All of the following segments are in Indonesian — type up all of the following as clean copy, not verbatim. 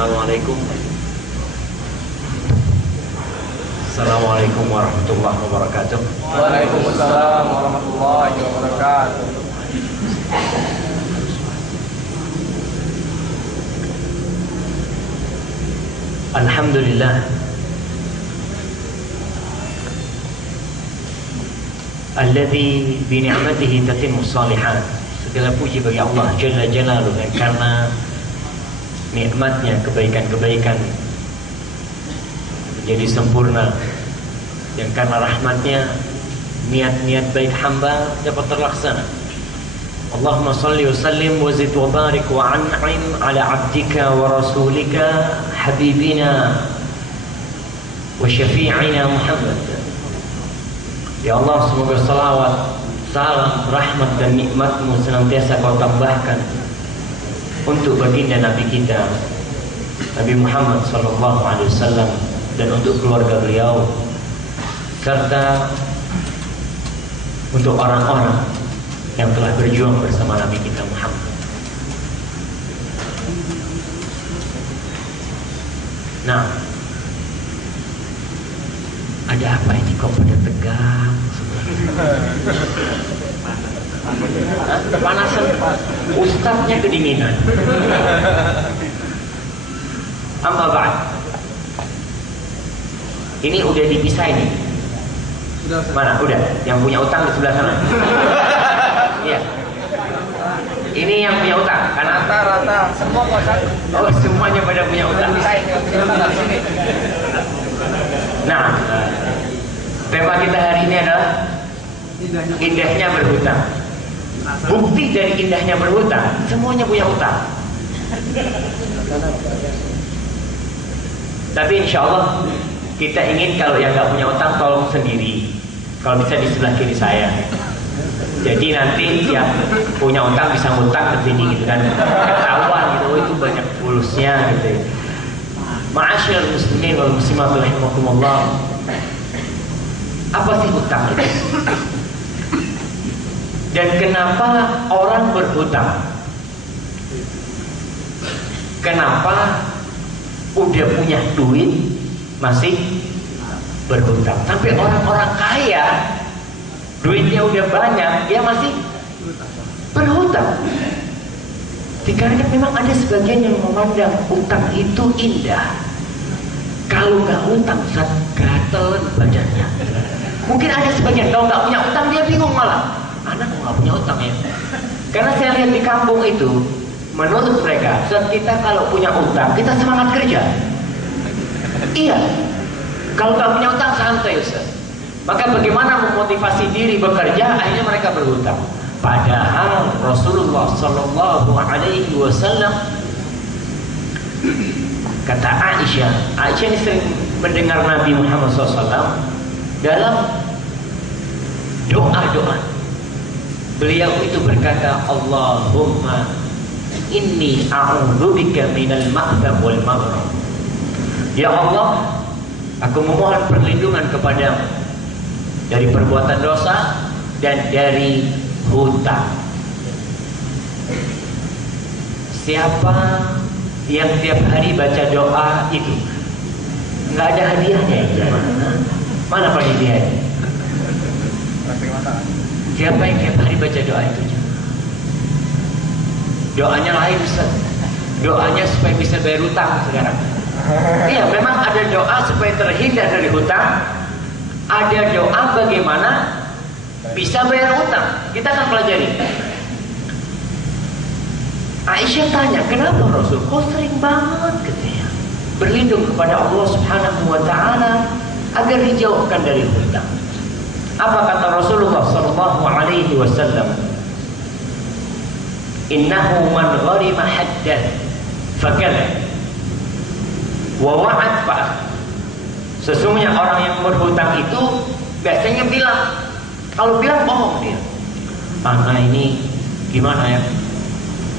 Assalamualaikum. Assalamualaikum warahmatullahi wabarakatuh. Waalaikumsalam warahmatullahi wabarakatuh. Alhamdulillah. Alladzi bi ni'matihi tatimmu shalihat. Segala puji bagi Allah Jalla Jalaluhu, dan karena nikmatnya kebaikan-kebaikan menjadi sempurna, dan karena rahmatnya niat-niat baik hamba dapat terlaksana. Allahumma salli wa sallim wa zid wa barik wa an'im ala abdika wa rasulika habibina wa syafi'ina Muhammad. Ya Allah, semoga salawat, salam, rahmat dan nikmatmu senantiasa kau tambahkan untuk baginda Nabi kita Nabi Muhammad SAW, dan untuk keluarga beliau, serta untuk orang-orang yang telah berjuang bersama Nabi kita Muhammad. Nah, ada apa ini kok pada tegang? Kepanasan, ustadznya kedinginan. Amma ba'd. Ini udah dipisah ini. Mana? Udah. Yang punya utang di sebelah sana. Iya. Ini yang punya utang. Karena Rata-rata semua kosan. oh, semuanya pada punya utang. Nah, tema kita hari ini adalah indahnya berhutang. Bukti dari indahnya berhutang, semuanya punya utang. Tapi insya Allah kita ingin kalau yang nggak punya utang tolong sendiri. Kalau bisa di sebelah kiri saya. Jadi nanti yang punya utang bisa ngutang ke sini gitu kan. Ketahuan gitu, oh itu banyak fulusnya gitu. Ma'asyiral muslimin wal muslimat rahimakumullah. Apa sih utang itu? Dan kenapa orang berhutang? Kenapa udah punya duit masih berhutang? Sampai orang-orang kaya duitnya udah banyak, dia masih berhutang. Dikarenakan memang ada sebagian yang memandang utang itu indah. Kalau nggak utang, gatel badannya. Mungkin ada sebagian kalau nggak punya utang dia bingung malah. Anak nggak punya utang ya. Karena saya lihat di kampung itu, menurut mereka, saat kita kalau punya utang, kita semangat kerja. Iya. Kalau nggak punya utang santai Ustaz. Maka bagaimana memotivasi diri bekerja? Akhirnya mereka berhutang. Padahal Rasulullah Sallallahu Alaihi Wasallam, kata Aisyah ini sering mendengar Nabi Muhammad SAW dalam doa-doa. Beliau itu berkata, Allahumma inni a'udzubika minal ma'tham wal maghram. Ya Allah, aku memohon perlindungan kepadamu dari perbuatan dosa dan dari hutang. Siapa yang tiap hari baca doa itu nggak ada hadiahnya ya? Mana panitianya? Siapa yang tiap hari baca doa itu? Doanya lain Ustaz. Doanya supaya bisa bayar hutang sekarang. Iya, memang ada doa supaya terhindar dari hutang. Ada doa bagaimana bisa bayar hutang. Kita akan pelajari. Aisyah tanya, kenapa Rasul kok sering banget katanya berlindung kepada Allah Subhanahu wa taala agar dijauhkan dari hutang. Apa kata Rasulullah sallallahu alaihi wasallam? Innahu man gharima haddan fakala wa wa'ad fa. Sesungguhnya orang yang berhutang itu biasanya bilang, kalau bilang bohong dia. Anak ini gimana ya?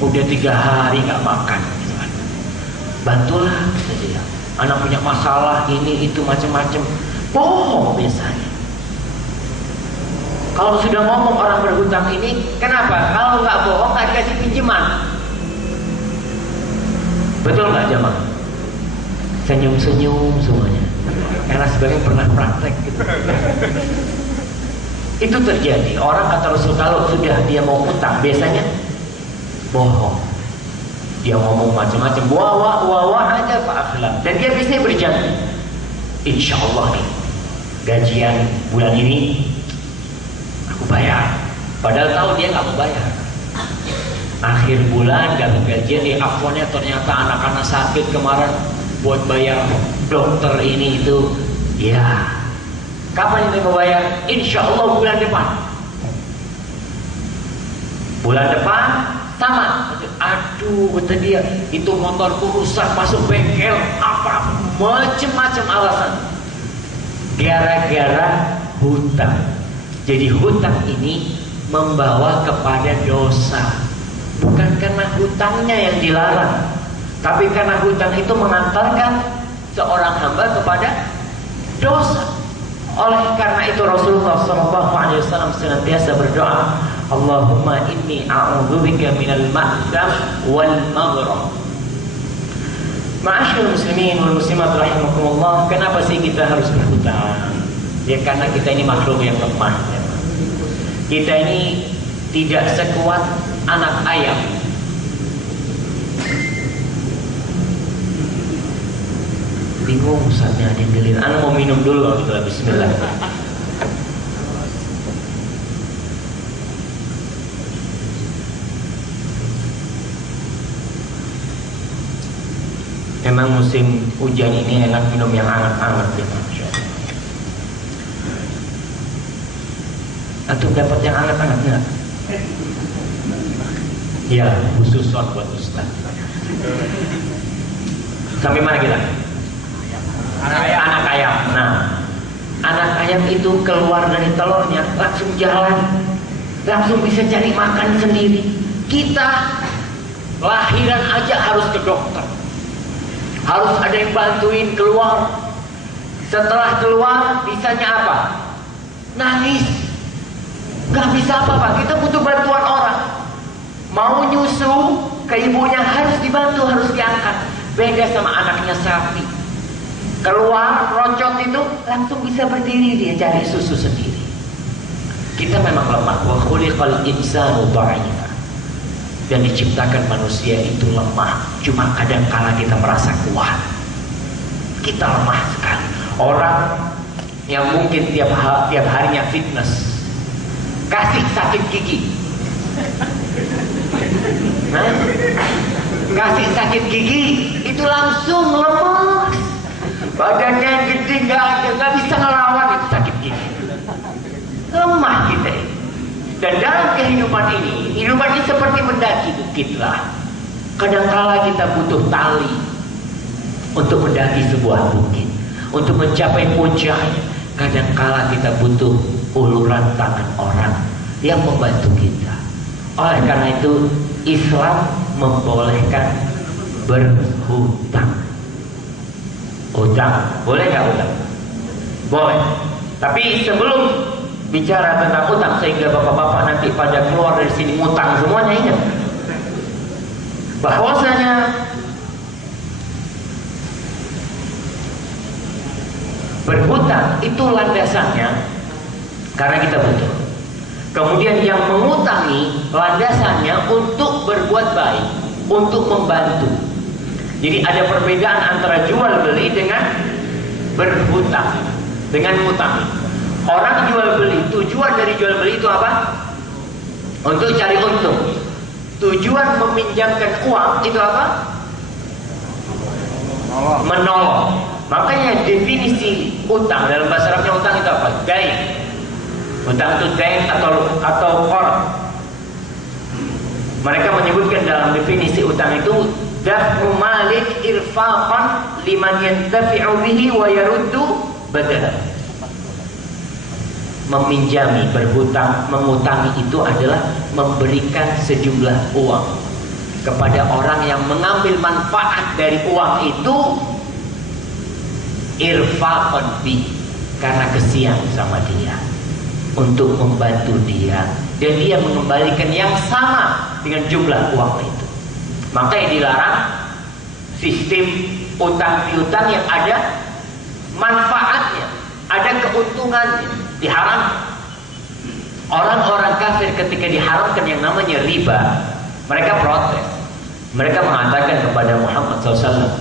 Udah 3 hari nggak makan. Bantulah saja. Anak punya masalah ini itu macam-macam. Bohong biasanya. Kalau sudah ngomong orang berhutang ini, kenapa? Kalau nggak bohong nggak dikasih pinjaman. Betul nggak jemaah? senyum-senyum semuanya karena sebagian pernah praktek gitu. Itu terjadi. Orang kata Rasul kalau sudah dia mau utang biasanya bohong, dia ngomong macam-macam, wah aja Pak Akhlam, dan dia biasanya berjanji, insya Allah nih gajian bulan ini aku bayar, padahal tahu dia nggak mau bayar. Akhir bulan gak gajian, di akunnya ternyata anak-anak sakit kemarin buat bayar dokter ini itu. Ya, kapan ini mau bayar? Insya Allah bulan depan. Bulan depan sama. Aduh, kata dia, itu motorku rusak, masuk bengkel, apa macam-macam alasan. Gara-gara hutang. Jadi hutang ini membawa kepada dosa. Bukan karena hutangnya yang dilarang, tapi karena hutang itu mengantarkan seorang hamba kepada dosa. Oleh karena itu Rasulullah SAW senantiasa berdoa, Allahumma inni a'udzubika minal ma'dam wal maghram. Ma'asyiral muslimin wal muslimat rahimakumullah. Kenapa sih kita harus berhutang? Ya karena kita ini makhluk yang lemah. Kita ini tidak sekuat anak ayam. Bingung saatnya ada yang gelir. Anak mau minum dulu gitu. Bismillah. Emang musim hujan ini enak minum yang hangat-hangat ya, Masya Allah. Antum dapat yang hangat-hangat nggak? Ya, khusus buat Ustaz. Sampai mana kita? Anak ayam. Nah, anak ayam itu keluar dari telurnya langsung jalan, langsung bisa cari makan sendiri. Kita lahiran aja harus ke dokter, harus ada yang bantuin keluar. Setelah keluar, bisanya apa? Nangis. Gak bisa apa-apa. Kita butuh bantuan orang. Mau nyusu ke ibunya harus dibantu, harus diangkat. Beda sama anaknya sapi. Keluar, rocot itu langsung bisa berdiri, dia cari susu sendiri. Kita memang lemah. Wa khuliqal insanu dha'ifa. Dan diciptakan manusia itu lemah. Cuma kadang-kala kita merasa kuat. Kita lemah sekali. Orang yang mungkin tiap harinya fitness, kasih sakit gigi. Nah, kasih sakit gigi itu langsung lemas, badannya gede, nggak bisa ngelawan itu sakit gigi. Lemah kita ini. Dan dalam kehidupan ini, hidupan ini seperti mendaki bukit lah. Kadangkala kita butuh tali untuk mendaki sebuah bukit, untuk mencapai puncaknya. Kadangkala kita butuh uluran tangan orang yang membantu kita. Oleh karena itu Islam membolehkan berhutang. Hutang, boleh nggak hutang? Boleh. Tapi sebelum bicara tentang hutang, sehingga bapak-bapak nanti pada keluar dari sini ngutang semuanya, ingat bahwasanya berhutang itu landasannya karena kita butuh. Kemudian yang mengutangi landasannya untuk berbuat baik, untuk membantu. Jadi ada perbedaan antara jual beli dengan berhutang, dengan ngutang. Orang jual beli, tujuan dari jual beli itu apa? Untuk cari untung. Tujuan meminjamkan uang itu apa? Menolong. Makanya definisi utang dalam bahasa Arabnya utang itu apa? Dain. Utang itu dain atau qard. Mereka menyebutkan dalam definisi utang itu daf'u malik irfaqan liman yantafi'u bihi wa yaruddu badalan. Meminjami, berhutang, mengutangi itu adalah memberikan sejumlah uang kepada orang yang mengambil manfaat dari uang itu, irfaqan bi, karena kesian sama dia, untuk membantu dia, dan dia mengembalikan yang sama dengan jumlah uang itu. Makanya dilarang sistem utang piutang yang ada manfaatnya, ada keuntungannya, diharam. Orang-orang kafir ketika diharamkan yang namanya riba, mereka protes. Mereka mengatakan kepada Muhammad SAW,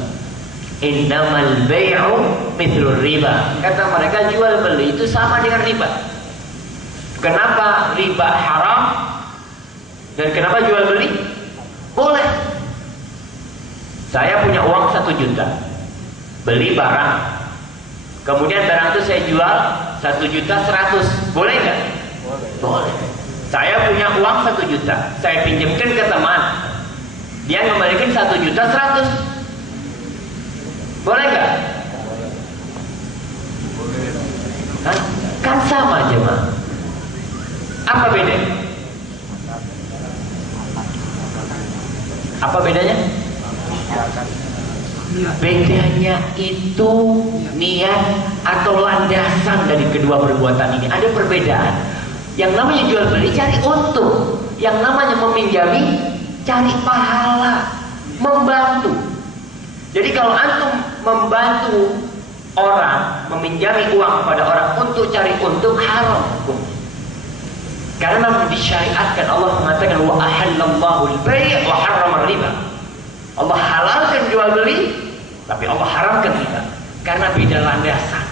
innamal bay'u mithlur riba. Kata mereka, jual beli itu sama dengan riba. Kenapa riba haram dan kenapa jual beli boleh? Saya punya uang 1 juta, beli barang, kemudian barang itu saya jual 1.100.000, boleh nggak? Boleh. Saya punya uang 1 juta, saya pinjamkan ke teman, dia kembalikan 1.100.000, boleh nggak? Kan sama aja mah. Apa bedanya? Apa bedanya? Bedanya itu niat atau landasan dari kedua perbuatan ini. Ada perbedaan. Yang namanya jual beli cari untung, yang namanya meminjami cari pahala, membantu. Jadi kalau antum membantu orang, meminjami uang kepada orang untuk cari untung, haram hukumnya. Karena disyariatkan, Allah mengatakan wa ahallallahu al-bay' wa harrama riba. Allah halalkan jual beli, tapi Allah haramkan riba. Karena beda landasan.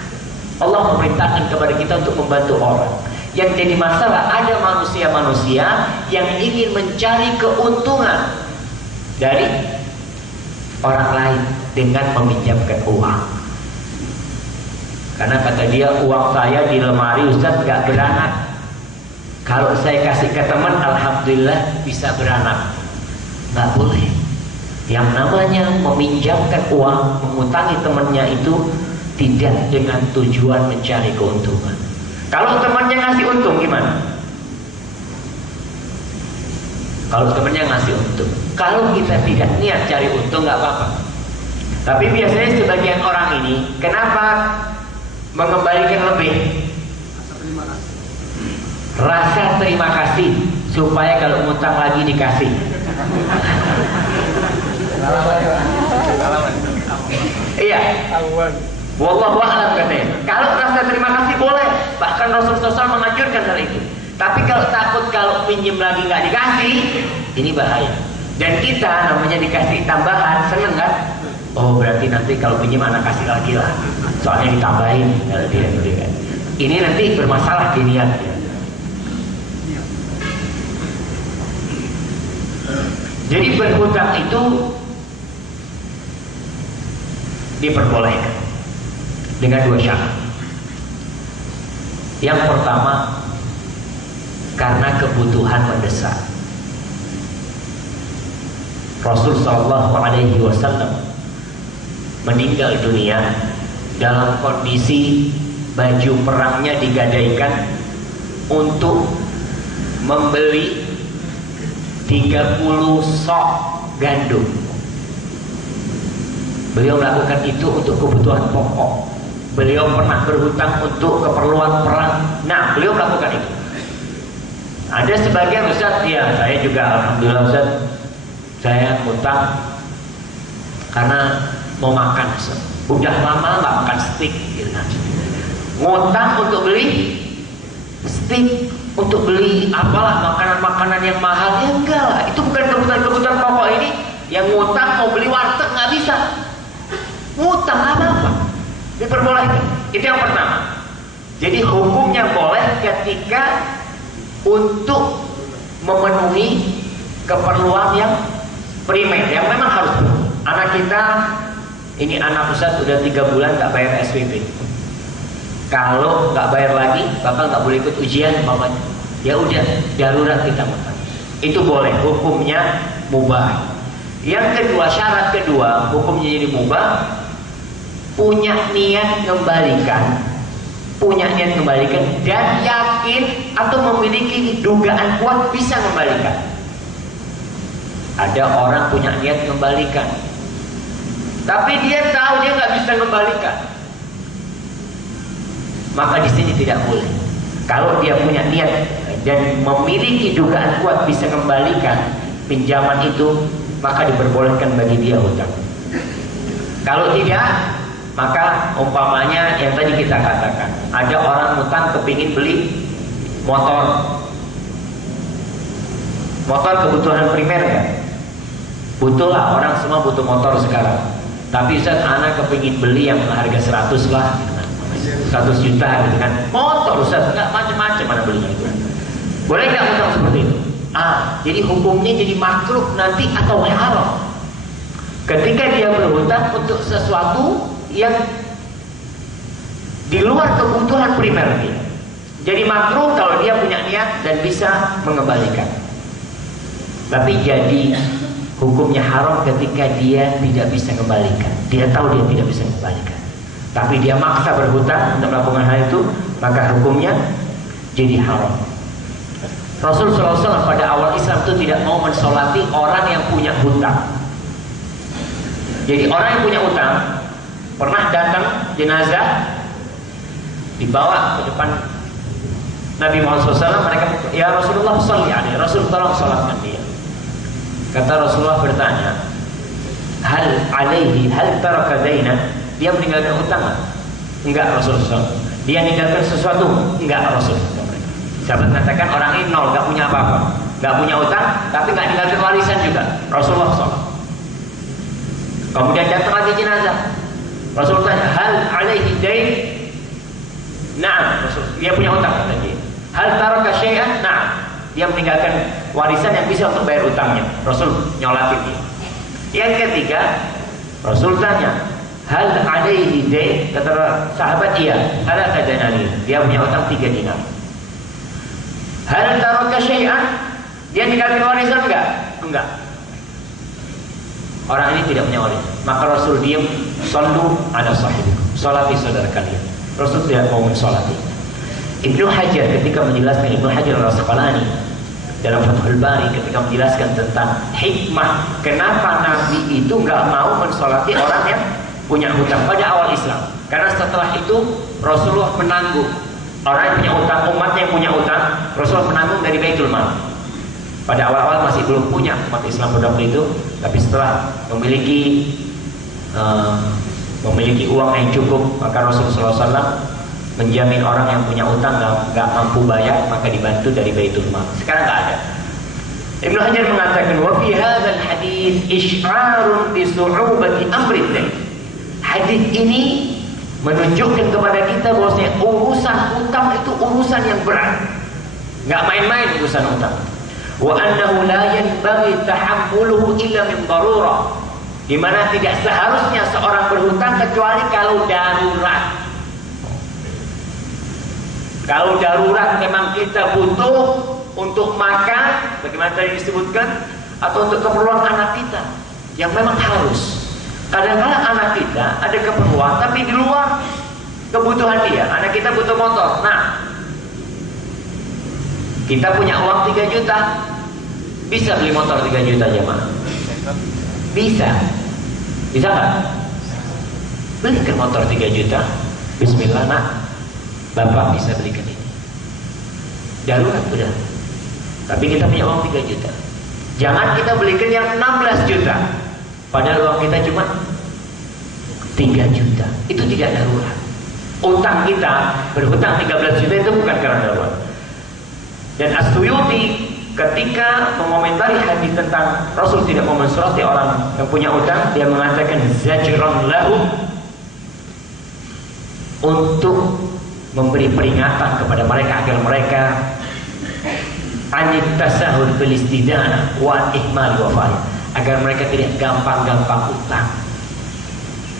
Allah memerintahkan kepada kita untuk membantu orang. Yang jadi masalah, ada manusia-manusia yang ingin mencari keuntungan dari orang lain dengan meminjamkan uang. Karena kata dia, uang saya di lemari Ustaz gak beranak. Kalau saya kasih ke teman, alhamdulillah bisa beranak. Gak boleh. Yang namanya meminjamkan uang, mengutangi temannya itu tidak dengan tujuan mencari keuntungan. Kalau temannya ngasih untung gimana? Kalau temannya ngasih untung, kalau kita tidak niat cari untung nggak apa-apa. Tapi biasanya sebagian orang ini kenapa mengembalikan lebih? Rasa terima kasih supaya kalau ngutang lagi dikasih. Iya. Wallahu a'lam katanya. Kalau rasa terima kasih boleh, bahkan Rasulullah menganjurkan hal itu. Tapi kalau takut kalau pinjam lagi nggak dikasih, ini bahaya. Dan kita namanya dikasih tambahan, seneng kan? Oh berarti nanti kalau pinjam anak kasih lagi lah. Soalnya ditambahin kalau tidak kan. Ini nanti bermasalah di niat. Jadi berhutang itu diperbolehkan dengan 2 syarat. Yang pertama, karena kebutuhan mendesak. Rasul sallallahu alaihi wasallam meninggal dunia dalam kondisi baju perangnya digadaikan untuk membeli 30 sok gandum. Beliau melakukan itu untuk kebutuhan pokok. Beliau pernah berhutang untuk keperluan perang. Nah, beliau melakukan itu. Ada sebagian Ustaz, ya saya juga alhamdulillah Ustaz, saya hutang karena mau makan Ustaz. Udah lama nggak makan steak gitu kan. Ngutang untuk beli steak, untuk beli apalah makanan-makanan yang mahal. Ya enggak lah, itu bukan kebutuhan-kebutuhan pokok ini. Yang ngutang mau beli warteg nggak bisa. Ngutang apa-apa diperbolehkan. Itu yang pertama. Jadi hukumnya boleh ketika untuk memenuhi keperluan yang primer, yang memang harus. Anak kita, ini anak Ustaz udah 3 bulan nggak bayar SPP. Kalau nggak bayar lagi, bapak nggak boleh ikut ujian, mamanya. Ya udah, darurat kita makan. Itu boleh, hukumnya mubah. Yang kedua, syarat kedua, hukumnya jadi mubah, punya niat kembalikan, dan yakin atau memiliki dugaan kuat bisa kembalikan. Ada orang punya niat kembalikan, tapi dia tahu dia nggak bisa kembalikan, maka di sini tidak boleh. Kalau dia punya niat dan memiliki dugaan kuat bisa kembalikan pinjaman itu, maka diperbolehkan bagi dia hutang. Kalau tidak, maka umpamanya yang tadi kita katakan, ada orang utang kepingin beli motor kebutuhan primer ya. Butuh lah, orang semua butuh motor sekarang. Tapi Ustaz, anak kepingin beli yang harga 100 lah, 100 juta gitu kan. Motor Ustaz, nggak macam-macam mana belinya itu. Boleh nggak utang seperti itu? Jadi hukumnya jadi makruh nanti atau haram. Ketika dia berhutang untuk sesuatu yang di luar kebutuhan primer dia. Jadi makruh kalau dia punya niat dan bisa mengembalikan. Tapi jadi hukumnya haram ketika dia tidak bisa mengembalikan. Dia tahu dia tidak bisa mengembalikan, tapi dia maksa berhutang untuk melakukan hal itu, maka hukumnya jadi haram. Rasul SAW pada awal Islam itu tidak mau mensolati orang yang punya hutang. Jadi orang yang punya hutang pernah datang jenazah dibawa ke depan Nabi Muhammad SAW. Mereka, ya Rasulullah sholli alaihi, Rasul tolong sholatkan dia. Kata Rasulullah bertanya, hal taraka dainan, dia meninggalkan hutang? Enggak Rasulullah. Dia meninggalkan sesuatu? Enggak Rasulullah. Sahabat mengatakan orang ini nol, enggak punya apa-apa, enggak punya hutang, tapi enggak meninggalkan warisan juga. Rasulullah SAW. Kemudian datang lagi jenazah. Rasulullah tanya, hal alaihi dain? Na'am. Dia punya hutang kata dia. Hal taraka syai'an? Na'am. Dia meninggalkan warisan yang bisa untuk bayar utangnya. Rasul nyolatin dia. Yang ketiga, Rasul tanya, hal alaihi dain? Kata sahabat, iya. Hal kadanani. Dia punya utang 3 dinar. Hal taraka syai'an? Dia meninggalkan warisan enggak? Enggak. Orang ini tidak punya warisan. Maka Rasul diam, sallu ala sahibikum, salati saudara kalian. Rasul tidak mau mensolati. Ibnu Hajar ketika menjelaskan, Ibnu Hajar al-Asqalani dalam Fathul Bari ketika menjelaskan tentang hikmah kenapa Nabi itu nggak mau mensolati orang yang punya hutang pada awal Islam. Karena setelah itu Rasulullah menanggung orang yang punya hutang, umat yang punya hutang, Rasulullah menanggung dari Baitul Mal. Pada awal-awal masih belum punya umat Islam pada waktu itu, tapi setelah memiliki uang yang cukup, maka Rasulullah SAW menjamin orang yang punya utang nggak mampu bayar, maka dibantu dari Baitul Mal. Sekarang nggak ada. Ibnu Hajar mengatakan, wa fi hadzal hadits isy'arun bi su'ubati amri dain. Hadis ini menunjukkan kepada kita bahwasanya urusan utang itu urusan yang berat, nggak main-main urusan utang. Wa annahu la yanbaghi tahammuluhu illa min darurah, di mana tidak seharusnya seorang berhutang kecuali kalau darurat. Kalau darurat memang kita butuh untuk makan, bagaimana tadi disebutkan, atau untuk keperluan anak kita yang memang harus. Kadang-kadang anak kita ada keperluan tapi di luar kebutuhan dia. Anak kita butuh motor. Nah, kita punya uang 3 juta, bisa beli motor 3 juta jemaah? Bisa. Bisa nggak? Belikan motor 3 juta. Bismillah nak, Bapak bisa belikan ini. Darurat udah. Tapi kita punya uang 3 juta. Jangan kita belikan yang 16 juta. Padahal uang kita cuma 3 juta. Itu tidak darurat. Utang kita, berhutang 13 juta itu bukan karena darurat. Dan As-Suyuti ketika mengomentari hadis tentang Rasul tidak mau mensolati orang yang punya utang, dia mengatakan zajran lahu, untuk memberi peringatan kepada mereka agar mereka anit tasahul bil istidana wa ihmal wa fa'i, agar mereka tidak gampang-gampang utang,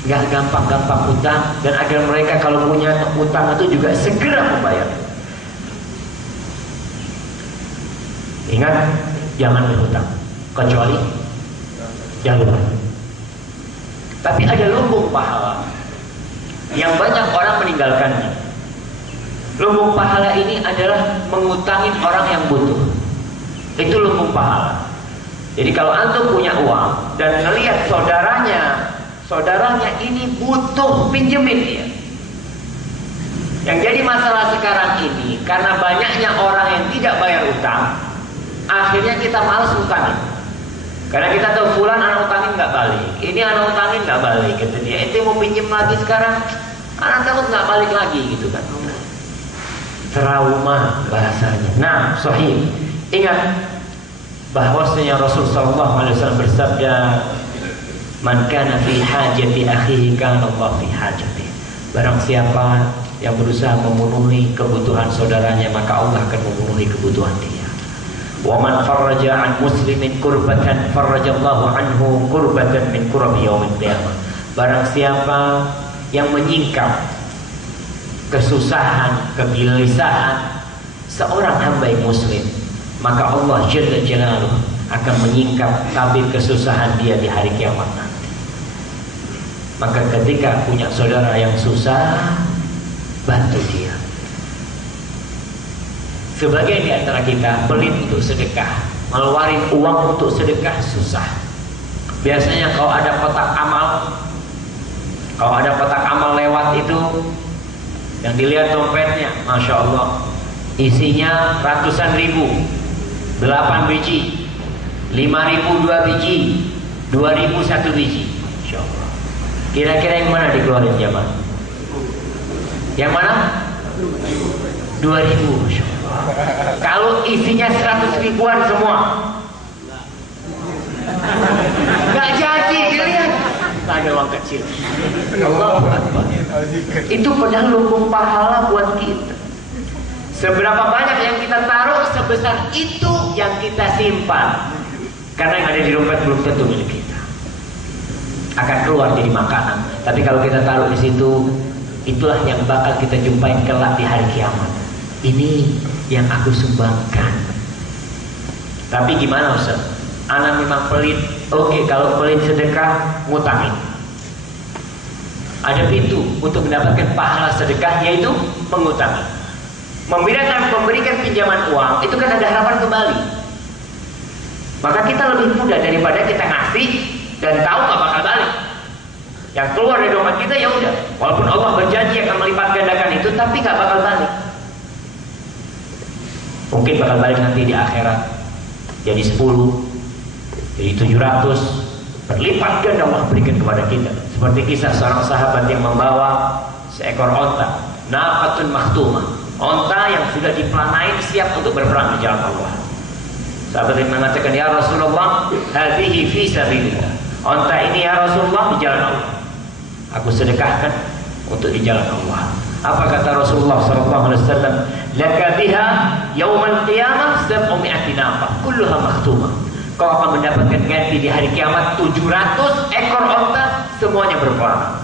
nggak gampang-gampang utang, dan agar mereka kalau punya utang itu juga segera membayar. Ingat, jangan berhutang kecuali darurat. Tapi ada lumbung pahala yang banyak orang meninggalkannya. Lumbung pahala ini adalah mengutangin orang yang butuh. Itu lumbung pahala. Jadi kalau antum punya uang dan melihat saudaranya ini butuh, pinjemin dia. Yang jadi masalah sekarang ini karena banyaknya orang yang tidak bayar utang, akhirnya kita malas utangin. Karena kita tahu fulan anak utangin nggak balik, ini anak utangin nggak balik, gitu dia. ente mau pinjam lagi sekarang, anak takut nggak balik lagi gitu kan. Trauma bahasanya. Nah, sahih. Ingat bahwasanya Rasul sallallahu alaihi wasallam bersabda, "Man kana fi hajati akhihi kana Allah fi hajati." Barang siapa yang berusaha memenuhi kebutuhan saudaranya, maka Allah akan memenuhi kebutuhan dia. Wa man farraja an muslimin kurbatan farrajallahu anhu kurbatan min kurabi yaumil qiyamah. Barang siapa yang menyingkap kesusahan, kegelisahan seorang hamba yang muslim, maka Allah Jalla Jalaluhu akan menyingkap tabir kesusahan dia di hari kiamat nanti. Maka ketika punya saudara yang susah, bantu dia. Sebagian di antara kita pelit untuk sedekah, ngeluarin uang untuk sedekah susah. Biasanya kalau ada kotak amal lewat itu, yang dilihat dompetnya, Masya Allah, isinya ratusan ribu, 8 biji, 5.000 2 biji, 2.000 1 biji. Masya Allah. Kira-kira yang mana dikeluarin jamaah? Yang mana? 2.000. Masya Allah. Kalau isinya 100 ribuan semua, nggak jadi, dilihat ada uang kecil. Allahu Akbar. Itu padahal lumbung pahala buat kita. Seberapa banyak yang kita taruh, sebesar itu yang kita simpan. Karena yang ada di dompet belum tentu milik kita. Akan keluar jadi makanan. Tapi kalau kita taruh di situ, itulah yang bakal kita jumpai kelak di hari kiamat. Ini yang aku sumbangkan. Tapi gimana Ustaz? Anak memang pelit. Oke, kalau pelit sedekah, ngutangin. Ada pintu untuk mendapatkan pahala sedekah, yaitu mengutangi. Memberikan pinjaman uang, itu kan ada harapan kembali. Maka kita lebih mudah daripada kita ngasih dan tahu gak bakal balik. Yang keluar dari dompet kita ya udah, walaupun Allah berjanji akan melipat gandakan itu, tapi gak bakal balik. Mungkin bakal balik nanti di akhirat jadi 10, jadi 700, berlipat ganda Allah berikan kepada kita. Seperti kisah seorang sahabat yang membawa seekor onta, naqatun makhtumah, onta yang sudah dipelanain siap untuk berperang di jalan Allah. Sahabat yang mengatakan, ya Rasulullah, hadhihi fi sabilillah. Onta ini ya Rasulullah di jalan Allah. Aku sedekahkan untuk di jalan Allah. Apa kata Rasulullah SAW? Laka biha yaumal qiyamah 700 naqah, kulluha makhtumah. Kau akan mendapatkan ganti di hari kiamat 700 ekor onta, semuanya berperang.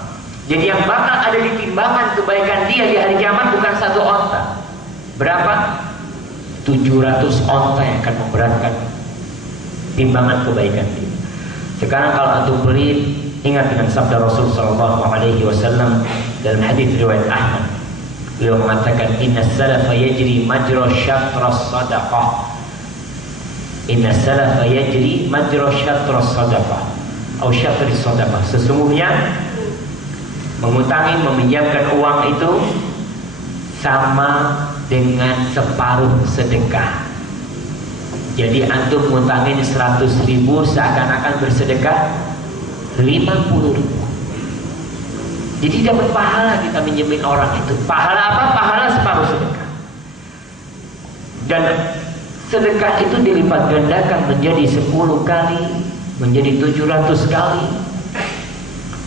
Jadi yang bakal ada di timbangan kebaikan dia di hari kiamat bukan satu onta. Berapa? 700 onta yang akan memberatkan timbangan kebaikan dia. Sekarang kalau antum pelit, ingat dengan sabda Rasul SAW dalam hadis riwayat Ahmad. Beliau mengatakan, Inna salafa yajri majra syatras sadaqah. Inna salafa yajri majra syatras sadaqah atau syatris sadaqah. Sesungguhnya mengutangi, meminjamkan uang itu sama dengan separuh sedekah. Jadi antum ngutangin 100.000 seakan-akan bersedekah 50.000. Jadi dapat pahala kita minjemin orang itu. Pahala apa? Pahala separuh sedekah. Dan sedekah itu dilipat gandakan menjadi 10 kali, menjadi 700 kali.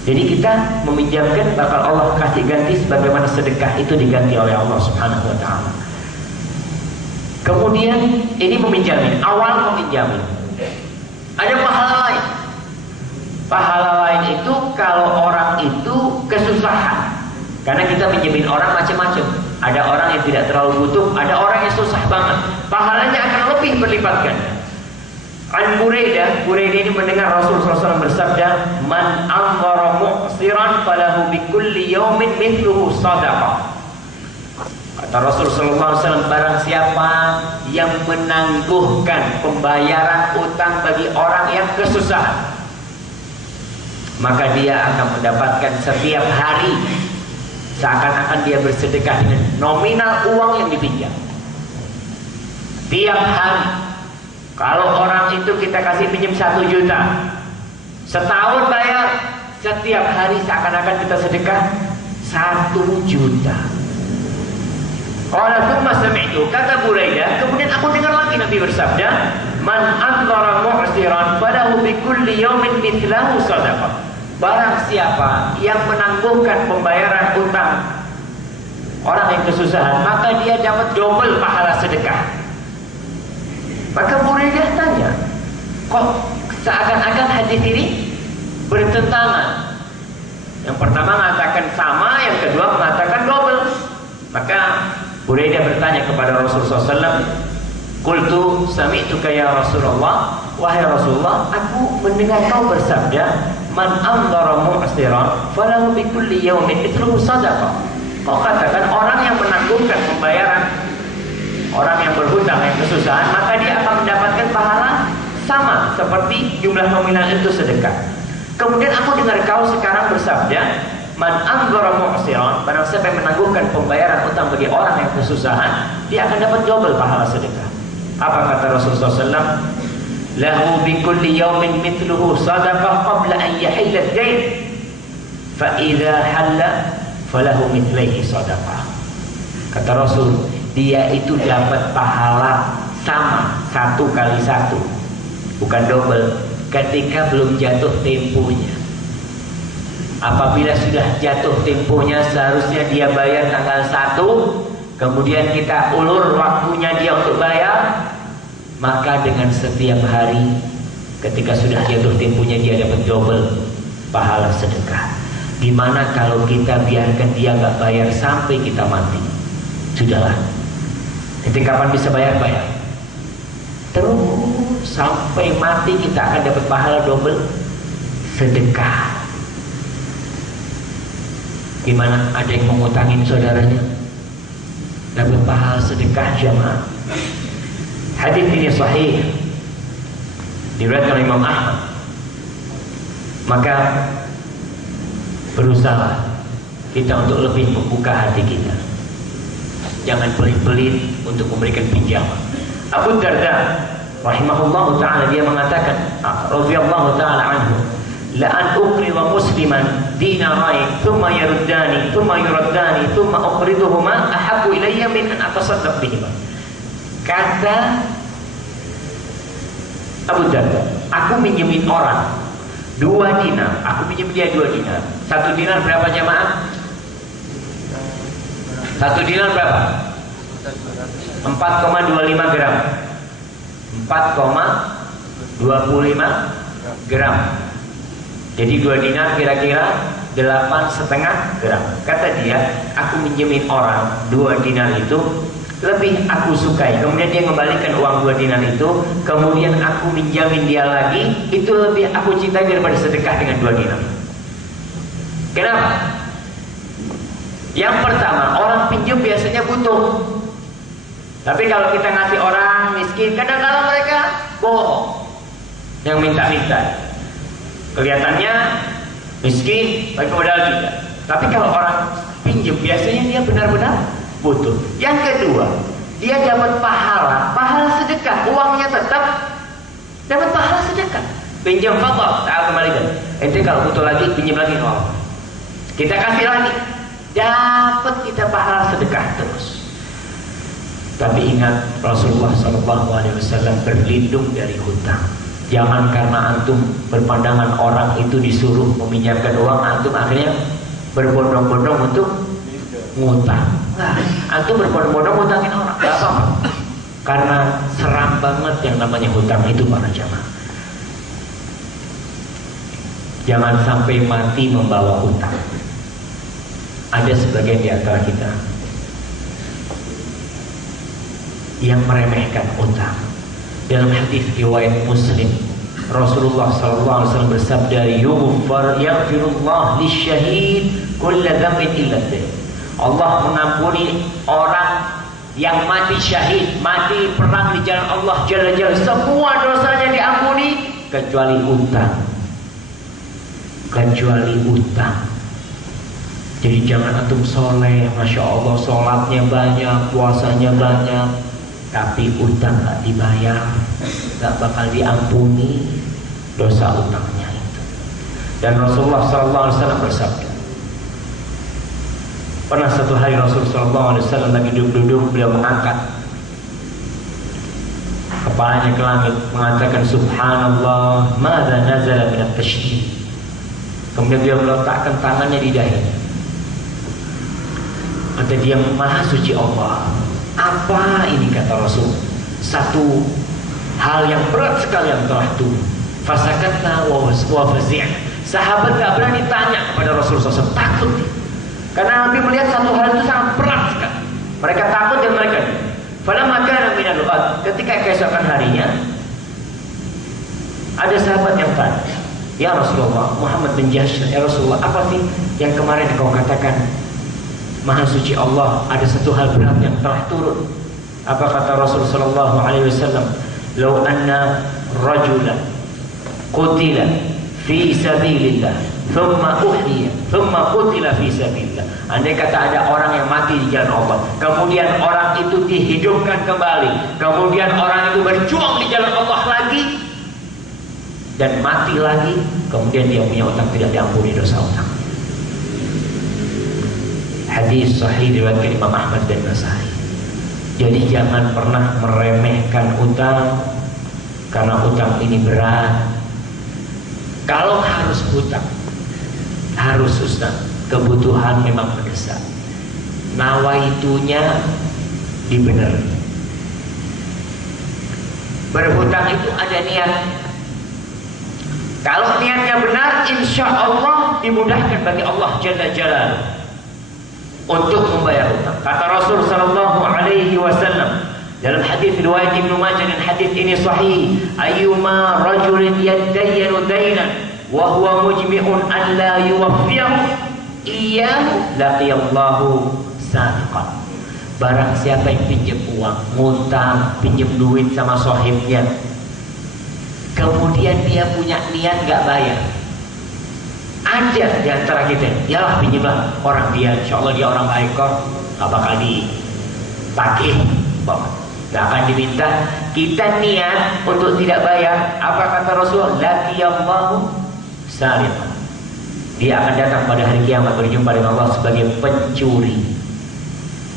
Jadi kita meminjamkan, bakal Allah kasih ganti sebagaimana sedekah itu diganti oleh Allah Subhanahu wa taala. Kemudian ini meminjamin, awal meminjamin. Ada pahala lain. Pahala lain itu kalau orang itu kesusahan. Karena kita minjemin orang macam-macam. Ada orang yang tidak terlalu butuh, ada orang yang susah banget. Pahalanya akan lebih berlipat ganda. An Buraidah ini mendengar Rasulullah SAW bersabda, Man anzara mu'siran falahu bikulli yawmin mithluhu sadaqah. Kata Rasulullah SAW, barang siapa yang menangguhkan pembayaran utang bagi orang yang kesusahan, maka dia akan mendapatkan setiap hari seakan-akan dia bersedekah dengan nominal uang yang dipinjam. Tiap hari. Kalau orang itu kita kasih pinjam 1 juta, setahun bayar setiap hari seakan-akan kita sedekah 1 juta. Qala tsumma sami'tu, kata Buraidah, kemudian aku dengar lagi Nabi bersabda, man anzara mu'siran falahu bi kulli yawmin mithlahu shadaqah. Barang siapa yang menangguhkan pembayaran utang orang yang kesusahan, maka dia dapat double pahala sedekah. Maka Buraidah tanya, kok seakan-akan hadis ini bertentangan? Yang pertama mengatakan sama, yang kedua mengatakan double. Maka Buraidah bertanya kepada Rasulullah SAW, qultu sami'tuka ya Rasulullah, wahai Rasulullah, aku mendengar kau bersabda, man anzara mu'siran falahu bi kulli yawmin mithluhu shadaqah. Kau katakan orang yang menangguhkan pembayaran orang yang berhutang, yang kesusahan, maka dia akan mendapatkan pahala sama seperti jumlah nominal itu sedekah. Kemudian aku dengar kau sekarang bersabda, man anzara mu'siran, barang siapa yang menangguhkan pembayaran utang bagi orang yang kesusahan, dia akan dapat double pahala sedekah. Apa kata Rasulullah SAW? Lahu bi kulli yawmin mithluhu sadaqah qabla an yahilla ad-dain, fa idza halla falahu mithlaihi sadaqah. Kata Rasul, dia itu dapat pahala sama 1 kali 1, bukan double, ketika belum jatuh temponya. Apabila sudah jatuh temponya, seharusnya dia bayar tanggal 1, kemudian kita ulur waktunya dia untuk bayar, maka dengan setiap hari ketika sudah jatuh temponya dia dapat double pahala sedekah. Gimana kalau kita biarkan dia nggak bayar sampai kita mati? Sudahlah, nanti kapan bisa bayar-bayar? Terus sampai mati kita akan dapat pahala double sedekah. Gimana, ada yang mengutangin saudaranya dapat pahala sedekah jamaah. Hadis ini sahih diriwayatkan oleh Imam Ahmad. Maka berusaha kita untuk lebih membuka hati kita, jangan pelit-pelit untuk memberikan pinjaman. Abu Darda rahimahullahu ta'ala, dia mengatakan radhiyallahu ta'ala anhu, la an uqrida musliman dinarain thumma yaruddani thumma yuraddani thumma uqriduhuma ahabbu ilayya min an atasaddaq bihima. Kata Abu Darda, aku minjemin orang 2 dinar, aku pinjam dia 2 dinar. 1 dinar berapa jamaah? 1 dinar berapa? 4,25 gram. 4,25 gram. Jadi 2 dinar kira-kira 8,5 gram. Kata dia, aku minjemin orang 2 dinar itu lebih aku sukai. Kemudian dia kembalikan uang 2 dinar itu, kemudian aku minjamin dia lagi, itu lebih aku cintai daripada sedekah dengan 2 dinar. Kenapa? Yang pertama, orang pinjam biasanya butuh. Tapi kalau kita ngasih orang miskin, kadang-kadang mereka bohong. Yang minta-minta kelihatannya miskin, tapi modal juga. Tapi kalau orang pinjam biasanya dia benar-benar butuh. Yang kedua, dia dapat pahala sedekah, uangnya tetap dapat pahala sedekah. Pinjam fadhal, tak kembalikan. Ente kalau butuh lagi pinjam lagi, oh, kita kasih lagi, dapat kita pahala sedekah terus. Tapi ingat, Rasulullah SAW berlindung dari hutang. Jangan karena antum berpandangan orang itu disuruh meminjamkan uang, antum akhirnya berbondong-bondong untuk ngutang. Nah, antum berbondong-bondong ngutangin orang, gak apa-apa. Karena seram banget yang namanya hutang itu para jamaah. Jangan sampai mati membawa hutang. Ada sebagian di antara kita yang meremehkan hutang. Dalam hadis riwayat Muslim, Rasulullah SAW bersabda, yaghfirullah lisyahid kulla dzambin illa dzin. Allah mengampuni orang yang mati syahid, mati perang di jalan Allah Jalla Jalla, semua dosanya diampuni kecuali utang. Kecuali utang. Jadi jangan antum soleh, masya Allah, sholatnya banyak, puasanya banyak, tapi utang gak dibayar, gak bakal diampuni dosa utangnya itu. Dan Rasulullah SAW bersabda, pernah satu hari Rasulullah SAW lagi duduk-duduk, beliau mengangkat kepalanya ke langit, mengatakan Subhanallah, madza nazala minat tasydid. Kemudian beliau meletakkan tangannya di dahinya. Kata dia, Maha suci Allah. Apa ini, kata Rasul? Satu hal yang berat sekali yang telah turun. Fasakatna wa fazi'na. Sahabat gak berani tanya kepada Rasulullah SAW, takut. Karena Nabi melihat satu hal itu sangat berat sekali. Mereka takut dan mereka falamma kana minal ghad, ketika keesokan harinya ada sahabat yang tanya, ya Rasulullah, Muhammad bin Jahsy, ya Rasulullah, apa sih yang kemarin kau katakan Maha suci Allah, ada satu hal berat yang telah turun? Apa kata Rasulullah sallallahu alaihi wasallam? Law anna rajulan qutila fi sabilillah thumma uhyiya thumma qutila fi sabilillah. Andai kata ada orang yang mati di jalan Allah, kemudian orang itu dihidupkan kembali, kemudian orang itu berjuang di jalan Allah lagi dan mati lagi, kemudian dia punya utang tidak diampuni dosa utang. Hadis sahih diriwayatkan Imam Ahmad dan Nasai. Jadi jangan pernah meremehkan utang, karena utang ini berat. Kalau harus hutang, harus Ustaz, kebutuhan memang mendesak, nawaitunya dibenar. Berhutang itu ada niat. Kalau niatnya benar, insya Allah dimudahkan bagi Allah Jalla Jalaluhu untuk membayar hutang. Kata Rasul sallallahu alaihi wasallam dalam hadis riwayat Ibnu Majah, dan hadis ini sahih, ayyuma rajulin yadayyanu daynan wa huwa mujmi'un an la yuwaffiyahu iyyahu laqiyallahu sadiqan. Barang siapa yang pinjam uang, ngutang, pinjam duit sama sahibnya, kemudian dia punya niat gak bayar, ada di antara kita, yalah pinjamlah orang dia, insya Allah dia orang baik kok, gak bakal ditagih, gak akan diminta. Kita niat untuk tidak bayar, apa kata Rasul? Laqiyallahu sariqan. Dia akan datang pada hari kiamat berjumpa dengan Allah sebagai pencuri.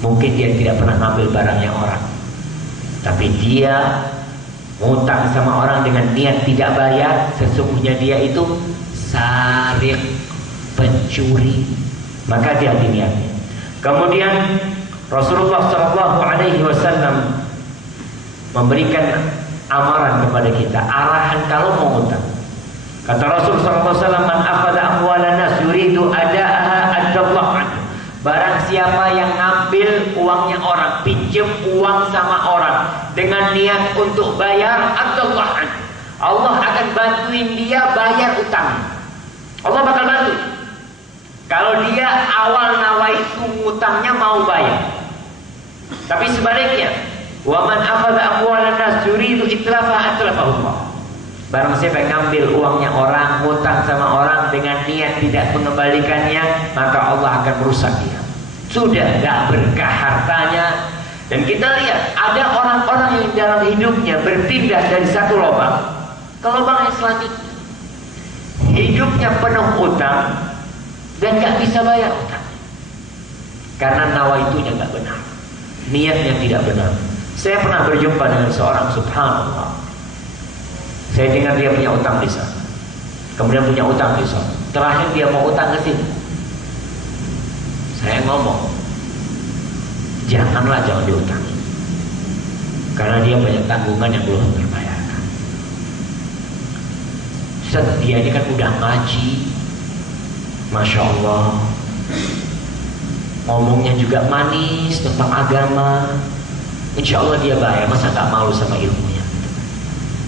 Mungkin dia tidak pernah ngambil barangnya orang, tapi dia ngutang sama orang dengan niat tidak bayar, sesungguhnya dia itu sarik, pencuri. Maka dia hati niatnya. Kemudian Rasulullah SAW memberikan amaran kepada kita, arahan kalau mau ngutang. Kata Rasulullah SAW, man akhadha amwalan nas yuridu adaaha adallahu anhu. Barang siapa yang ngambil uangnya orang, pinjam uang sama orang dengan niat untuk bayar, adallahu anhu, Allah akan bantuin dia bayar utang. Allah bakal bantu. Kalau dia awal nawaitu ngutangnya mau bayar. Tapi sebaliknya, wa man akhadha amwalan nas yuridu itlafa atlafahullah. Barang siapa yang ngambil uangnya orang, ngutang sama orang dengan niat tidak mengembalikannya, maka Allah akan merusak dia. Sudah gak berkah hartanya. Dan kita lihat ada orang-orang yang dalam hidupnya berpindah dari satu lubang ke lubang yang selanjutnya. Hidupnya penuh utang dan gak bisa bayar utang karena nawaitunya gak benar, niatnya tidak benar. Saya pernah berjumpa dengan seorang, subhanallah, saya dengar dia punya utang di sana, kemudian punya utang di sana, terakhir dia mau utang ke sini. Saya ngomong, jangan diutangi, karena dia banyak tanggungan yang belum terbayarkan. Dia ini kan udah ngaji, Masya Allah, ngomongnya juga manis tentang agama, insya Allah dia bayar, masa gak malu sama ilmunya.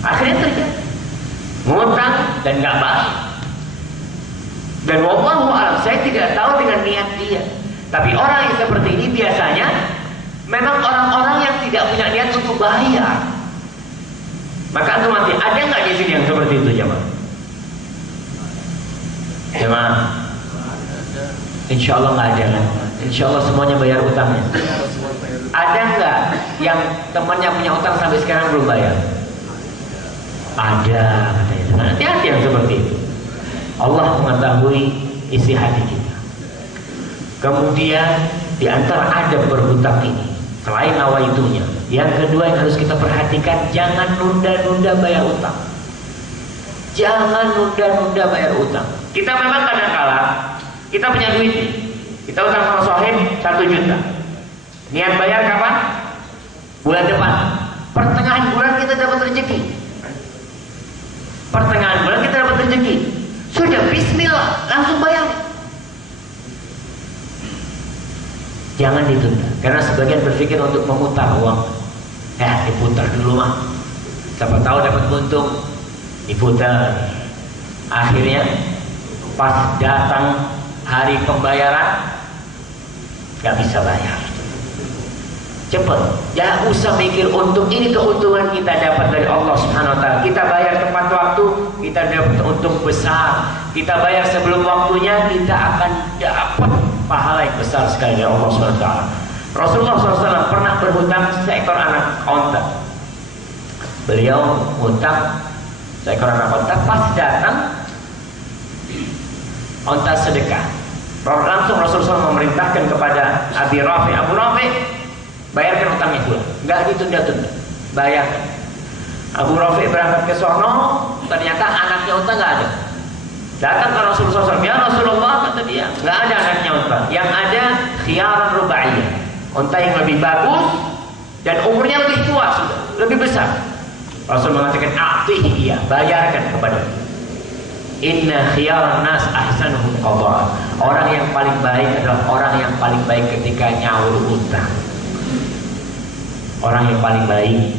Akhirnya terjadi ngutang dan gak bayar. Dan wallahu a'lam, saya tidak tahu dengan niat dia, tapi orang yang seperti ini biasanya memang orang-orang yang tidak punya niat untuk bayar. Maka antum nanti ada nggak di sini yang seperti itu, jemaah? Jemaah, insya Allah nggak ada kan? Insya Allah semuanya bayar utangnya. Ada nggak yang temannya punya utang sampai sekarang belum bayar? Ada, katanya. Hati-hati yang seperti itu. Allah mengetahui isi hati kita. Kemudian di antara adab berhutang ini, selain nawaitunya, yang kedua yang harus kita perhatikan, jangan nunda-nunda bayar utang. Jangan nunda-nunda bayar utang. Kita memang kadang-kala kita punya duit nih, kita utang sama sohib 1 juta. Niat bayar kapan? Bulan depan. Pertengahan bulan kita dapat rezeki. Pertengahan bulan kita dapat rezeki. Sudah bismillah, langsung bayar. Jangan ditunda, karena sebagian berpikir untuk memutar uang. Diputar dulu mah. Siapa tahu dapat untung, diputar. Akhirnya pas datang hari pembayaran gak bisa bayar. Cepet, jangan usah mikir untung. Ini keuntungan kita dapat dari Allah Subhanahu Wa Taala. Kita bayar tepat waktu, kita dapat untung besar. Kita bayar sebelum waktunya, kita akan dapat pahala yang besar sekali dari Allah Subhanahu Wa Taala. Rasulullah SAW pernah berhutang seekor anak onta. Beliau hutang seekor anak onta. Pas datang onta sedekah, langsung Rasulullah memerintahkan kepada Abi Rafi, Abu Rafi, bayarkan utangnya pula, nggak ditunda-tunda, bayarkan. Abu Rafi berangkat ke sono, ternyata anaknya unta nggak ada. Datang ke Rasulullah SAW, ya Rasulullah, kata dia, nggak ada anaknya unta. Yang ada khiyaran rubaiyah, unta yang lebih bagus dan umurnya lebih tua sudah, lebih besar. Rasul mengatakan, a'tihi iya, bayarkan kepada dia. Inna khiyaran nas ahsanuhum qadha. Orang yang paling baik adalah orang yang paling baik ketika nyaur utang. Orang yang paling baik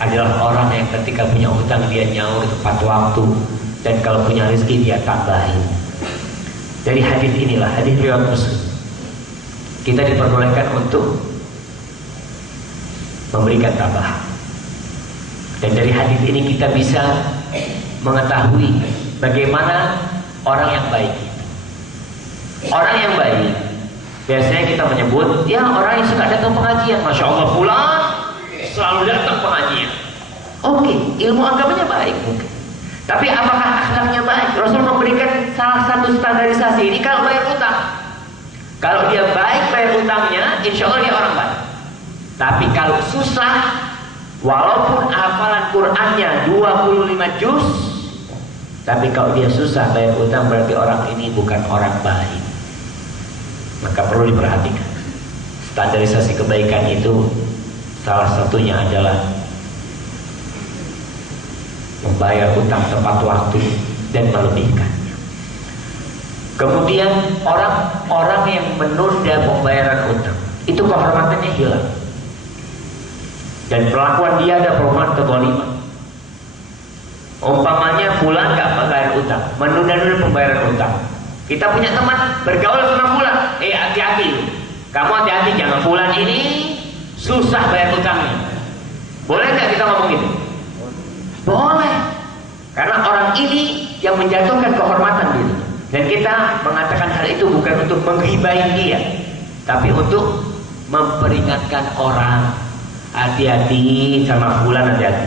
adalah orang yang ketika punya hutang dia nyaur tepat waktu, dan kalau punya rezeki dia tambahin. Dari hadis inilah, hadis riwayat Muslim, kita diperbolehkan untuk memberikan tambahan. Dan dari hadis ini kita bisa mengetahui bagaimana orang yang baik. Orang yang baik biasanya kita menyebut, ya orang yang suka datang pengajian. Masya Allah, fulan selalu datang pengajian. Oke, ilmu agamanya baik mungkin. Tapi apakah akhlaknya baik? Rasul memberikan salah satu standarisasi ini kalau bayar utang. Kalau dia baik bayar utangnya, insya Allah dia orang baik. Tapi kalau susah, walaupun hafalan Qur'annya 25 juz, tapi kalau dia susah bayar utang, berarti orang ini bukan orang baik. Maka perlu diperhatikan. Standarisasi kebaikan itu salah satunya adalah membayar utang tepat waktu dan melebihkannya. Kemudian orang-orang yang menunda pembayaran utang, itu kehormatannya hilang. Dan perlakuan dia ada perubahan kezaliman. Umpamanya fulan gak bayar utang, menunda-nunda pembayaran utang. Kita punya teman bergaul sama fulan, hati-hati, kamu hati-hati, jangan fulan ini susah bayar utangnya. Boleh nggak kita ngomong gitu? Boleh, karena orang ini yang menjatuhkan kehormatan diri. Dan kita mengatakan hal itu bukan untuk menghibahin dia, tapi untuk memperingatkan orang, hati-hati sama fulan, hati-hati.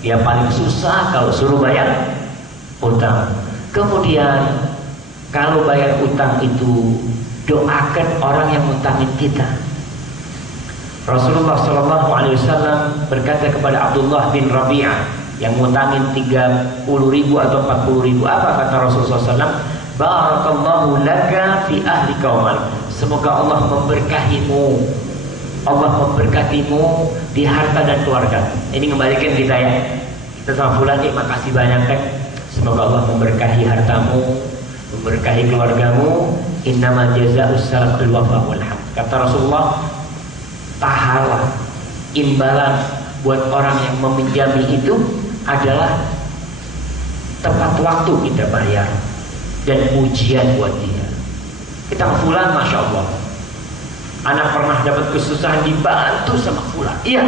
Dia paling susah kalau suruh bayar utang. Kemudian kalau bayar utang itu, doakan orang yang ngutangin kita. Rasulullah SAW berkata kepada Abdullah bin Rabi'ah yang ngutangin 30.000 atau 40.000, apa kata Rasulullah SAW? Barakallahu laka fi ahli kauman. Semoga Allah memberkahimu, Allah memberkatimu di harta dan keluarga. Ini kembalikan kita ya. Kita sama fulan, makasih banyak kan. Semoga Allah memberkahi hartamu, memberkahi keluargamu. Innama jazaa'us salafil wafa wal hamd. Kata Rasulullah, pahala imbalan buat orang yang meminjami itu adalah tepat waktu kita bayar dan ujian buat dia. Kita fulan, masya Allah, anak pernah dapat kesusahan dibantu sama fulan. Iya,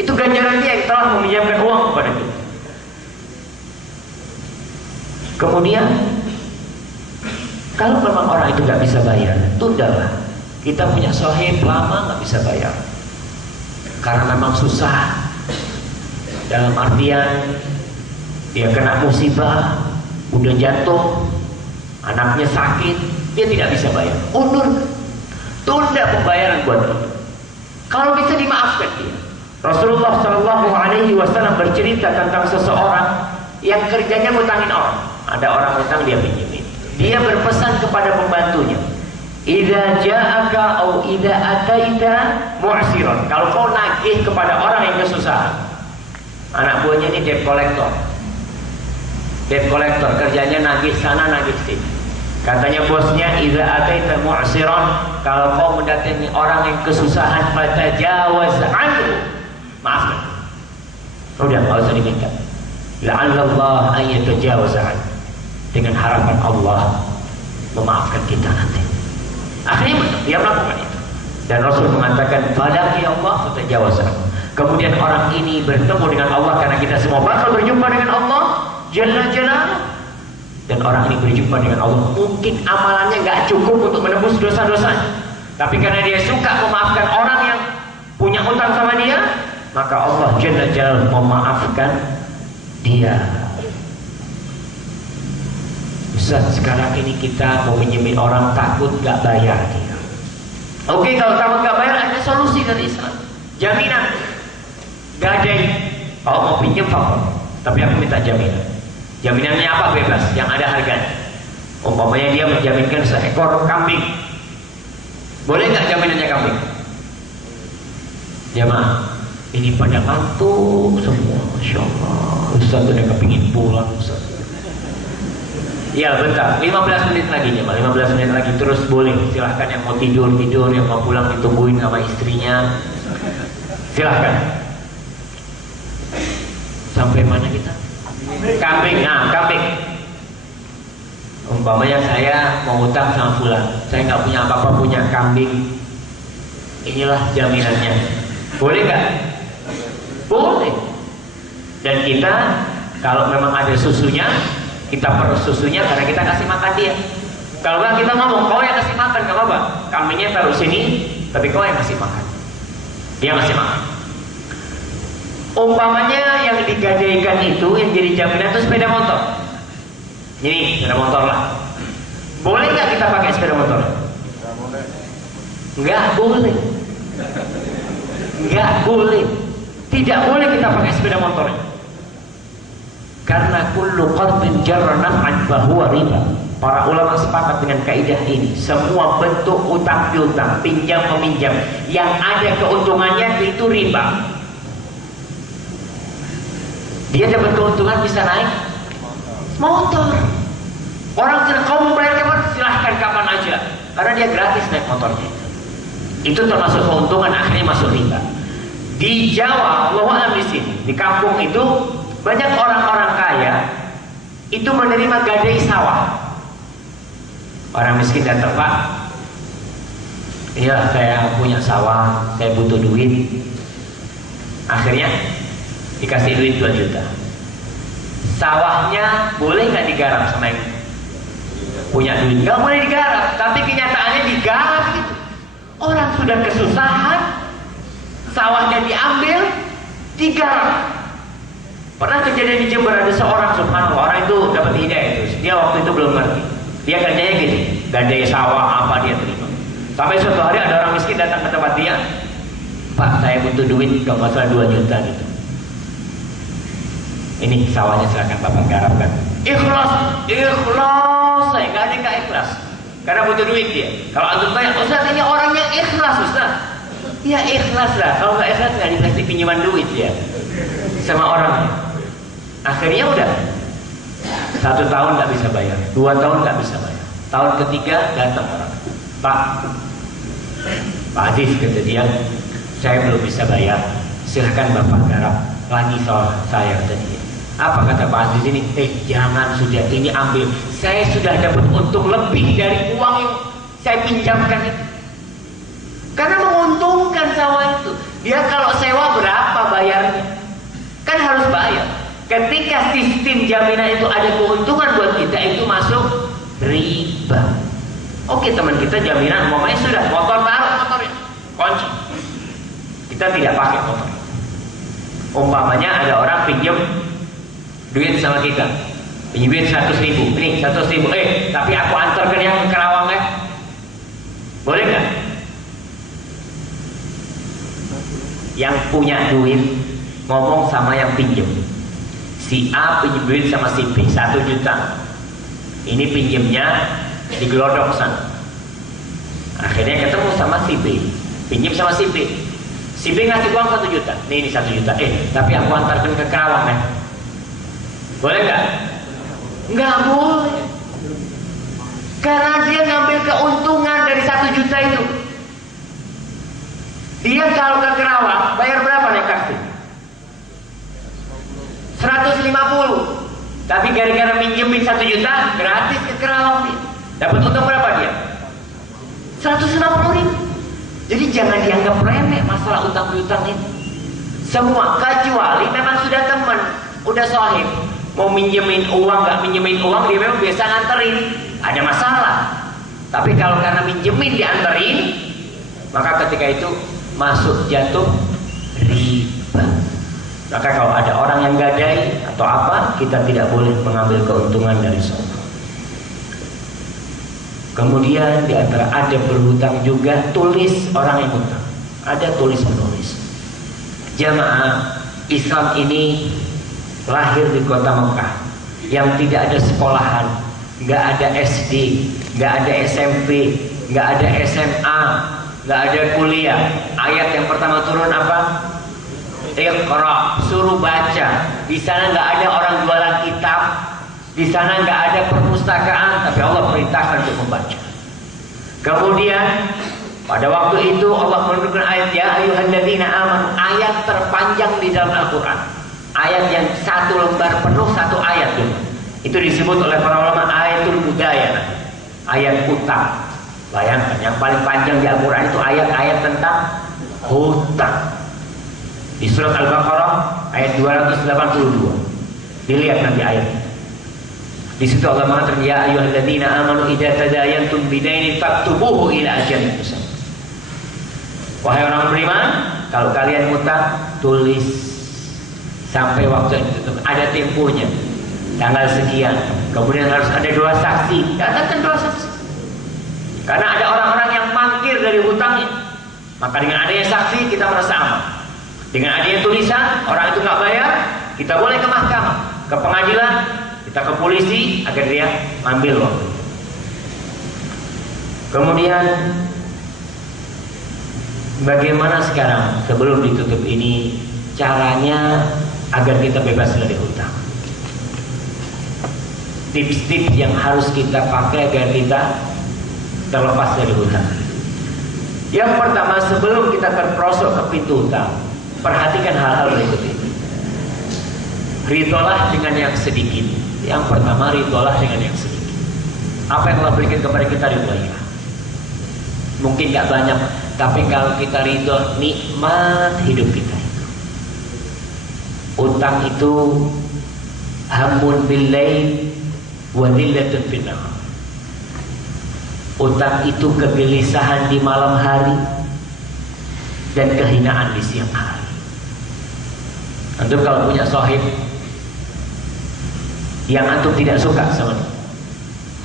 itu ganjaran dia yang telah meminjamkan uang kepada kita. Kemudian kalau memang orang itu nggak bisa bayar, tundalah. Kita punya sohib lama nggak bisa bayar karena memang susah. Dalam artian dia kena musibah, udah jatuh, anaknya sakit, dia tidak bisa bayar, undur, tunda pembayaran buat dia. Kalau bisa dimaafkan dia. Rasulullah Shallallahu Alaihi Wasallam bercerita tentang seseorang yang kerjanya ngutangin orang. Ada orang utang, dia pinjemin. Dia berpesan kepada pembantunya, "Idza ja'aka au idza ataita mu'siran." Kalau kau nagih kepada orang yang kesusahan. Anak buahnya ini debt collector. Debt collector kerjanya nagih sana nagih sini. Katanya bosnya, "Idza ataita mu'siran," kalau kau mendatangi orang yang kesusahan, fatajawaz anhu. Maafkan. Udah, enggak usah diminta. La'allallah an yatajawaz anhu. Dengan harapan Allah memaafkan kita nanti. Akhirnya betul, dia melakukan itu. Dan Rasul mengatakan, "Falaqi Allah fatajawaz anhu." Kemudian orang ini bertemu dengan Allah, karena kita semua bakal berjumpa dengan Allah Jalla Jalaluhu. Dan orang ini berjumpa dengan Allah, mungkin amalannya nggak cukup untuk menebus dosa-dosanya, tapi karena dia suka memaafkan orang yang punya hutang sama dia, maka Allah Jalla Jalaluhu memaafkan dia. Ustaz, sekarang ini kita mau pinjemin orang, takut nggak bayar dia. Oke, kalau takut nggak bayar, ada solusi dari Islam. Jaminan, gadai. Kalau mau pinjam fakir, tapi aku minta jaminan. Jaminannya apa? Bebas, yang ada harganya. Umpamanya dia menjaminkan seekor kambing, boleh nggak jaminannya kambing? Jamaah, ini pada ngantuk semua, Masya Allah. Ustaz udah kepingin pulang, Ustaz. Ya bentar, 15 menit lagi jemaah, 15 menit lagi terus boleh. Silahkan yang mau tidur, yang mau pulang ditungguin sama istrinya. Silahkan. Sampai mana kita? Kambing, nah kambing. Umpamanya saya mau utang sama fulan, saya nggak punya apa-apa, punya kambing. Inilah jaminannya. Boleh nggak? Boleh. Dan kita kalau memang ada susunya, kita perlu susunya karena kita kasih makan dia. Kalau nggak kita ngomong, kau yang kasih makan, nggak apa-apa. Kambingnya taruh sini, tapi kau yang kasih makan. Dia ngasih makan. Umpamanya yang digadaikan itu, yang jadi jaminan itu sepeda motor. Ini sepeda motor lah. Boleh nggak kita pakai sepeda motor? Nggak boleh. Nggak boleh. Nggak boleh. Tidak boleh kita pakai sepeda motor. Karena kullu qardin jarra naf'an fahuwa riba. Para ulama sepakat dengan kaidah ini. Semua bentuk utang piutang, pinjam meminjam yang ada keuntungannya itu riba. Dia dapat keuntungan bisa naik motor. Orang tidak, kau mau bayar kapan? Silahkan kapan aja. Karena dia gratis naik motornya. Itu termasuk keuntungan, akhirnya masuk riba. Di Jawa, Allah di sini, di kampung itu banyak orang-orang kaya itu menerima gadai sawah. Orang miskin datang, "Pak, iya saya punya sawah, saya butuh duit." Akhirnya dikasih duit 2 juta. Sawahnya boleh nggak digarap sama yang punya duit? Nggak boleh digarap, tapi kenyataannya digarap gitu. Orang sudah kesusahan, sawahnya diambil, digarap. Pernah kejadian di Jember, ada seorang, subhanallah, orang itu dapat hidayah itu. Dia waktu itu belum ngerti. Dia kerjanya gini, gadai sawah apa dia terima. Sampai suatu hari ada orang miskin datang ke tempat dia, "Pak, saya butuh duit, gak masalah 2 juta gitu. Ini sawahnya silakan Bapak garapkan." Ikhlas, saya gak ada yang ikhlas. Karena butuh duit dia. Kalau antum tanya, "Ustaz, ini orangnya ikhlas, Ustaz." Ya ikhlas lah. Kalau nggak ikhlas nggak dikasih pinjaman duit ya sama orang. Akhirnya udah 1 tahun nggak bisa bayar, 2 tahun nggak bisa bayar. Tahun ketiga datang orang, "Pak Aziz," kata dia, "saya belum bisa bayar. Silahkan Bapak garap lagi soal saya," kata dia. Apa kata Pak Aziz ini? Jangan, sudah ini ambil. Saya sudah dapat untung lebih dari uang yang saya pinjamkan itu. Karena menguntungkan sawah itu. Dia kalau sewa berapa bayarnya? Kan harus bayar. Ketika sistem jaminan itu ada keuntungan buat kita, itu masuk riba. Oke, teman kita jaminan, umpamanya sudah motor, taruh motornya, kunci. Kita tidak pakai motor. Umpamanya ada orang pinjam duit sama kita, pinjam duit 100.000, ini 100.000, tapi aku antarkan yang ke Kerawang ya, boleh nggak? Yang punya duit ngomong sama yang pinjam, si A pinjam duit sama si B 1 juta, ini pinjamnya di Glodok sana, akhirnya ketemu sama si B, pinjam sama si B, si B ngasih uang 1 juta, ini 1 juta, tapi aku antarkan ke Kerawang ya, boleh nggak? Nggak boleh, karena dia ngambil keuntungan dari 1 juta itu. Dia kalau ke Kerawang bayar berapa naik taksi? 150. Tapi gara-gara minjemin 1 juta gratis ke Kerawang dia. Dapat untung berapa dia? 150.000. Jadi jangan dianggap remeh masalah utang piutang ini. Semua kecuali memang sudah teman, udah sohib, mau minjemin uang nggak minjemin uang dia memang biasa nganterin, ada masalah. Tapi kalau karena minjemin dianterin, maka ketika itu masuk jatuh riba. Maka kalau ada orang yang gadai atau apa, kita tidak boleh mengambil keuntungan dari seorang. Kemudian di antara ada berhutang juga tulis orang yang hutang. Ada tulis menulis. Jamaah Islam ini lahir di kota Mekah yang tidak ada sekolahan, nggak ada SD, nggak ada SMP, nggak ada SMA, nggak ada kuliah. Ayat yang pertama turun apa? Iqra, suruh baca. Di sana nggak ada orang jualan kitab, di sana nggak ada perpustakaan, tapi Allah perintahkan untuk membaca. Kemudian pada waktu itu Allah menurunkan ayat ya ayyuhalladzina amanu, ayat terpanjang di dalam Al-Quran, ayat yang 1 lembar penuh 1 ayat itu. Itu disebut oleh para ulama ayatul mudayana, ayat utang. Bayangkan yang paling panjang di Al-Quran itu ayat-ayat tentang hutang. Di surat Al-Baqarah ayat 282. Dilihat nanti ayatnya. Di situ Allah mengatakan ya ayyuhalladzina amanu idza tadayantum bidainin faktubuhu ila ajalin musamma. Wahai orang beriman, kalau kalian hutang tulis sampai waktu itu, ada temponya, tanggal sekian. Kemudian harus ada 2 saksi. Datangkan 2 saksi. Karena ada orang-orang yang mangkir dari hutangnya. Maka dengan adanya saksi kita merasa aman. Dengan adanya tulisan, orang itu nggak bayar, kita boleh ke mahkamah, ke pengadilan, kita ke polisi agar dia ambil uang. Kemudian bagaimana sekarang sebelum ditutup ini caranya agar kita bebas dari hutang? Tips-tips yang harus kita pakai agar kita terlepas dari hutang. Yang pertama, sebelum kita terperosok ke pintu hutang, perhatikan hal-hal berikut ini. Ridholah dengan yang sedikit. Yang pertama, ridholah dengan yang sedikit. Apa yang Allah berikan kepada kita, ridholah. Mungkin gak banyak, tapi kalau kita ridho, nikmat hidup kita itu. Utang itu hamun bil-lail wa dhillatun bin-nahar. Utang itu kegelisahan di malam hari dan kehinaan di siang hari. Antum kalau punya sohib yang antum tidak suka sama dia,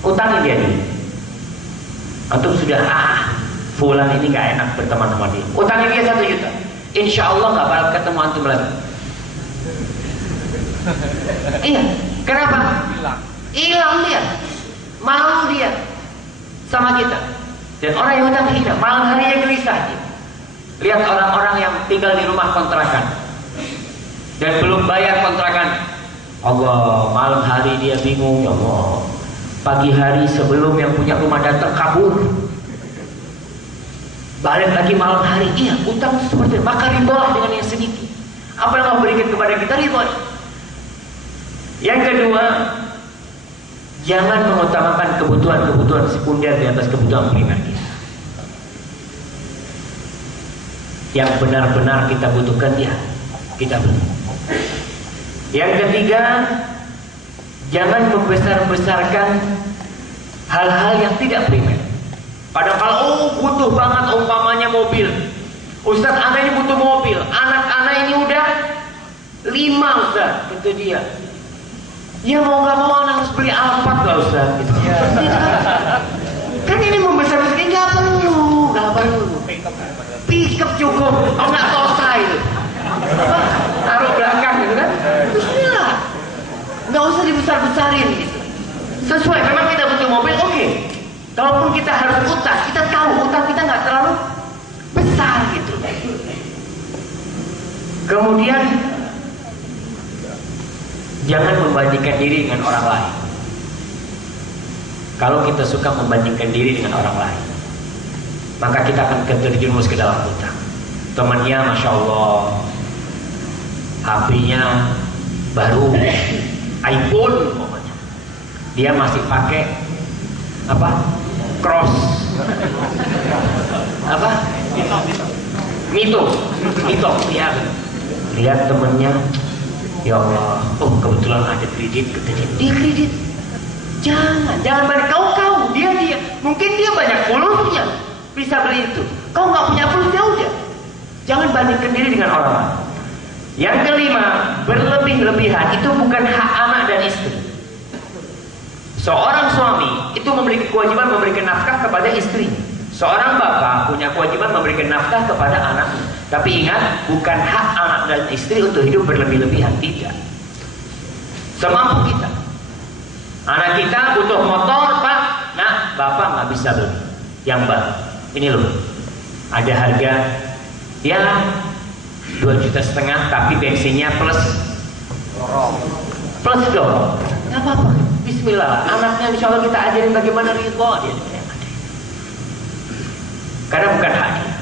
utangin dia dulu. Antum sudah fulan ini gak enak berteman sama dia, utangin dia 1 juta. Insya Allah gak bakal ketemu antum lagi. Iya, kenapa? Hilang dia, malu dia sama kita. Dan orang yang utang hina, malam harinya gelisah. Lihat orang-orang yang tinggal di rumah kontrakan dan belum bayar kontrakan. Allah, malam hari dia bingung, ya Allah. Pagi hari sebelum yang punya rumah datang kabur, balik lagi malam hari. Iya, utang seperti itu. Maka ridholah dengan yang sedikit. Apa yang Allah berikan kepada kita, ridho. Yang kedua, jangan mengutamakan kebutuhan-kebutuhan sekunder di atas kebutuhan primer kita. Yang benar-benar kita butuhkan, ya kita beli. Yang ketiga, jangan membesar-besarkan hal-hal yang tidak primer. Padahal butuh banget umpamanya mobil. Ustaz, anak ini butuh mobil. Anak-anak ini udah 5 Ustaz, itu dia. Ya mau nggak mau anak harus beli Alphard nggak usah. Gitu. Kan ini membesar rezeki nggak perlu. Pickup cukup. Oh nggak Tosa itu. Taruh belakang gitu kan. Bismillah. Nggak usah dibesar-besarin gitu. Sesuai. Memang kita butuh mobil, oke. Kalaupun kita harus utang, kita tahu utang kita nggak terlalu besar gitu. Kemudian jangan membandingkan diri dengan orang lain. Kalau kita suka membandingkan diri dengan orang lain, maka kita akan terjerumus ke dalam hutang. Temannya Masya Allah, HP-nya baru, iPhone pokoknya. Dia masih pakai apa? Cross apa? Mito, ya. Lihat temennya, ya Allah, oh kebetulan ada kredit, dia kredit. Jangan balik kau, dia. Mungkin dia banyak pulusnya, bisa beli itu. Kau nggak punya pulus, ya udah. Jangan bandingkan diri dengan orang lain. Yang kelima, berlebih-lebihan itu bukan hak anak dan istri. Seorang suami itu memiliki kewajiban memberikan nafkah kepada istri. Seorang bapak punya kewajiban memberikan nafkah kepada anaknya. Tapi ingat, bukan hak anak dan istri untuk hidup berlebih-lebihan, tidak. Semampu kita. Anak kita butuh motor, Pak. Nah, bapak nggak bisa beli yang baru. Ini loh, ada harga ya 2,5 juta, tapi bensinnya plus dorong. Nggak apa-apa. Bismillah, anaknya insya Allah kita ajarin bagaimana ridho dia. Karena bukan hak dia.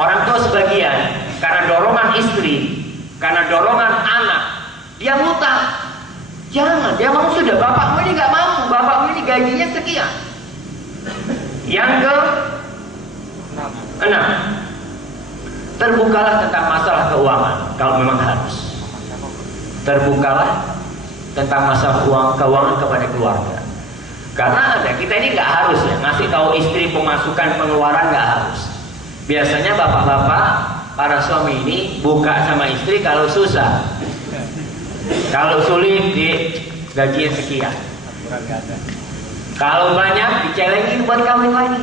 Orang tua sebagian karena dorongan istri, karena dorongan anak, dia ngutang. Jangan, dia mau sudah, bapakmu ini nggak mampu, bapakmu ini gajinya sekian. Yang ke-6, terbukalah tentang masalah keuangan kalau memang harus. Terbukalah tentang masalah keuangan kepada keluarga. Karena ada, kita ini nggak harus ya ngasih tahu istri pemasukan pengeluaran, nggak harus. Biasanya bapak-bapak, para suami ini buka sama istri kalau susah, kalau sulit di gajinya sekian, kalau banyak dicelengin buat kawin lagi.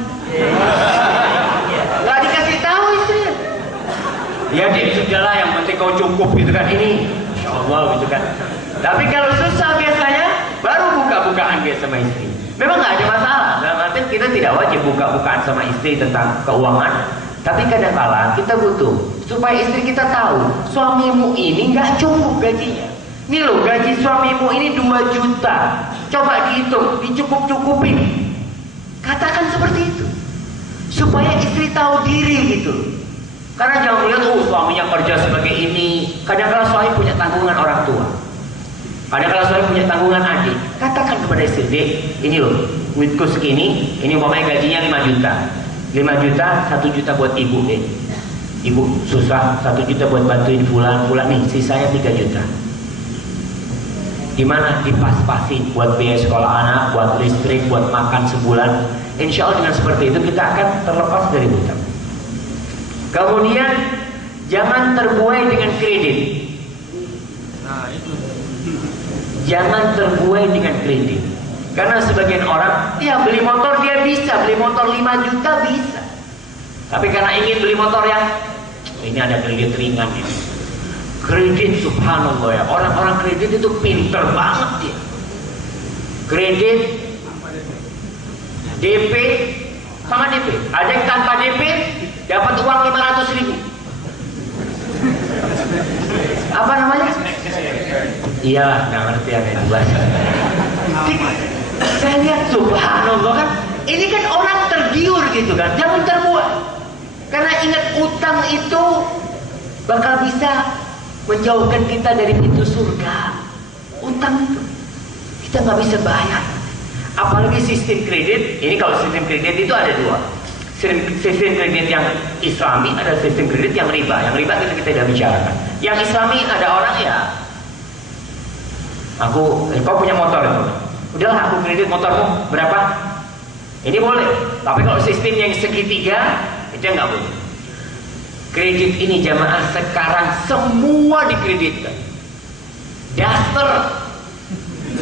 Nggak dikasih tahu istri. Ya dia sudahlah, yang penting kau cukup gitu kan, ini Insya Allah gitu kan. Tapi kalau susah biasanya baru buka-bukaan dia sama istri. Memang nggak ada masalah. Dalam arti kita tidak wajib buka-bukaan sama istri tentang keuangan. Tapi kadang-kala kita butuh supaya istri kita tahu suamimu ini nggak cukup gajinya. Ini loh gaji suamimu ini 2 juta. Coba dihitung, dicukup-cukupin. Katakan seperti itu supaya istri tahu diri gitu. Karena jangan melihat suaminya kerja sebagai ini. Kadang-kala suami punya tanggungan orang tua. Kadang-kala suami punya tanggungan adik. Katakan kepada istri, Dek, ini loh, duitku segini, ini umpamanya gajinya 5 juta. 5 juta, 1 juta buat ibu, Dek. Ibu susah, 1 juta buat bantuin bulan nih, sisanya 3 juta. Gimana? Dipas-pasin buat biaya sekolah anak, buat listrik, buat makan sebulan. Insya Allah dengan seperti itu kita akan terlepas dari hutang. Kemudian jangan terbuai dengan kredit. Jangan terbuai dengan kredit. Karena sebagian orang, ya beli motor dia bisa, beli motor 5 juta bisa. Tapi karena ingin beli motor yang ini ada kredit ringan ya. Kredit subhanallah ya, orang-orang kredit itu pinter banget dia. Kredit DP sama DP. Ada yang tanpa DP dapat uang 500.000. Apa namanya? Iyalah, nggak ngerti yang itu bahasa. Saya lihat subhanallah kan, ini kan orang tergiur gitu kan, jangan terbuat. Karena ingat utang itu bakal bisa menjauhkan kita dari pintu surga. Utang itu kita nggak bisa bayar. Apalagi sistem kredit. Ini kalau sistem kredit itu ada 2. Sistem kredit yang Islami, ada sistem kredit yang riba. Yang riba kita tidak bicarakan. Yang Islami ada orang ya, kau punya motor itu, udahlah aku kredit motormu berapa? Ini boleh. Tapi kalau sistem yang segitiga itu nggak boleh. Kredit ini jamaah sekarang semua dikreditkan. Duster,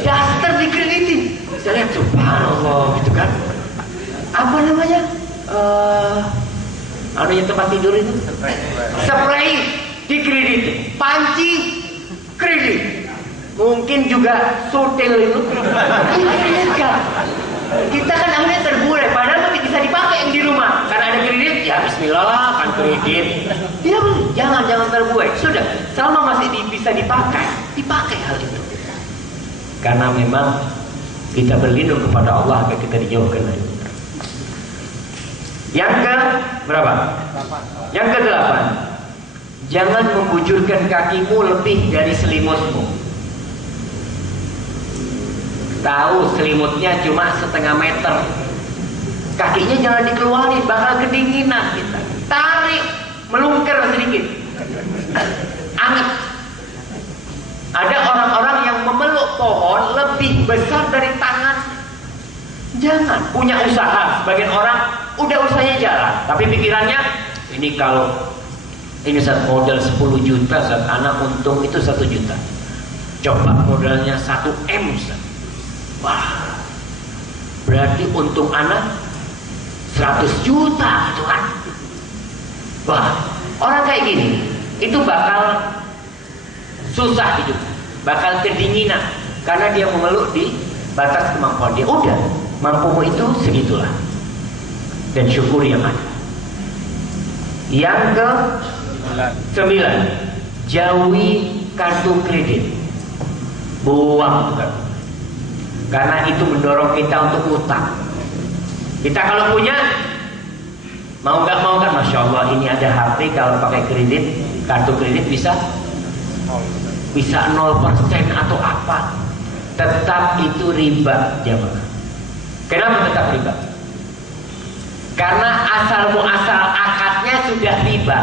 daster dikreditin. Saya lihat subhanallah gitu kan. Apa namanya? Yang tempat tidur itu? Spray dikreditin. Panci kredit. Mungkin juga sutil itu. Kita kan akhirnya terbulai. Padahal masih bisa dipakai yang di rumah. Karena ada kredit, ya bismillah kan kredit. Tidak boleh. Jangan terbuai. Sudah. Selama masih bisa dipakai hal itu. Karena memang kita berlindung kepada Allah agar kita dijauhkan dari itu. Yang ke berapa? 8. Yang ke-8. Jangan membujurkan kakimu lebih dari selimutmu. Tahu selimutnya cuma setengah meter. Kakinya jangan dikeluarin, bakal kedinginan kita. Tarik, melungker sedikit. Anget. Ada orang-orang yang memeluk pohon lebih besar dari tangan. Jangan. Punya usaha. Sebagian orang udah usahanya jalan, tapi pikirannya ini kalau ini saat modal 10 juta, saat anak untung itu 1 juta. Coba modalnya 1 M. Wah, berarti untung anak 100 juta gitu kan. Wah, orang kayak gini itu bakal susah hidup, bakal kedinginan karena dia memeluk di batas kemampuan dia. Udah, mampumu itu segitulah, dan syukuri yang ada. Yang ke-9, jauhi kartu kredit. Buang tuh kartu. Karena itu mendorong kita untuk utang. Kita kalau punya, mau nggak mau kan, masya Allah ini ada HP kalau pakai kredit, kartu kredit bisa 0% atau apa. Tetap itu riba, jamaah. Kenapa tetap riba? Karena asal muasal akadnya sudah riba.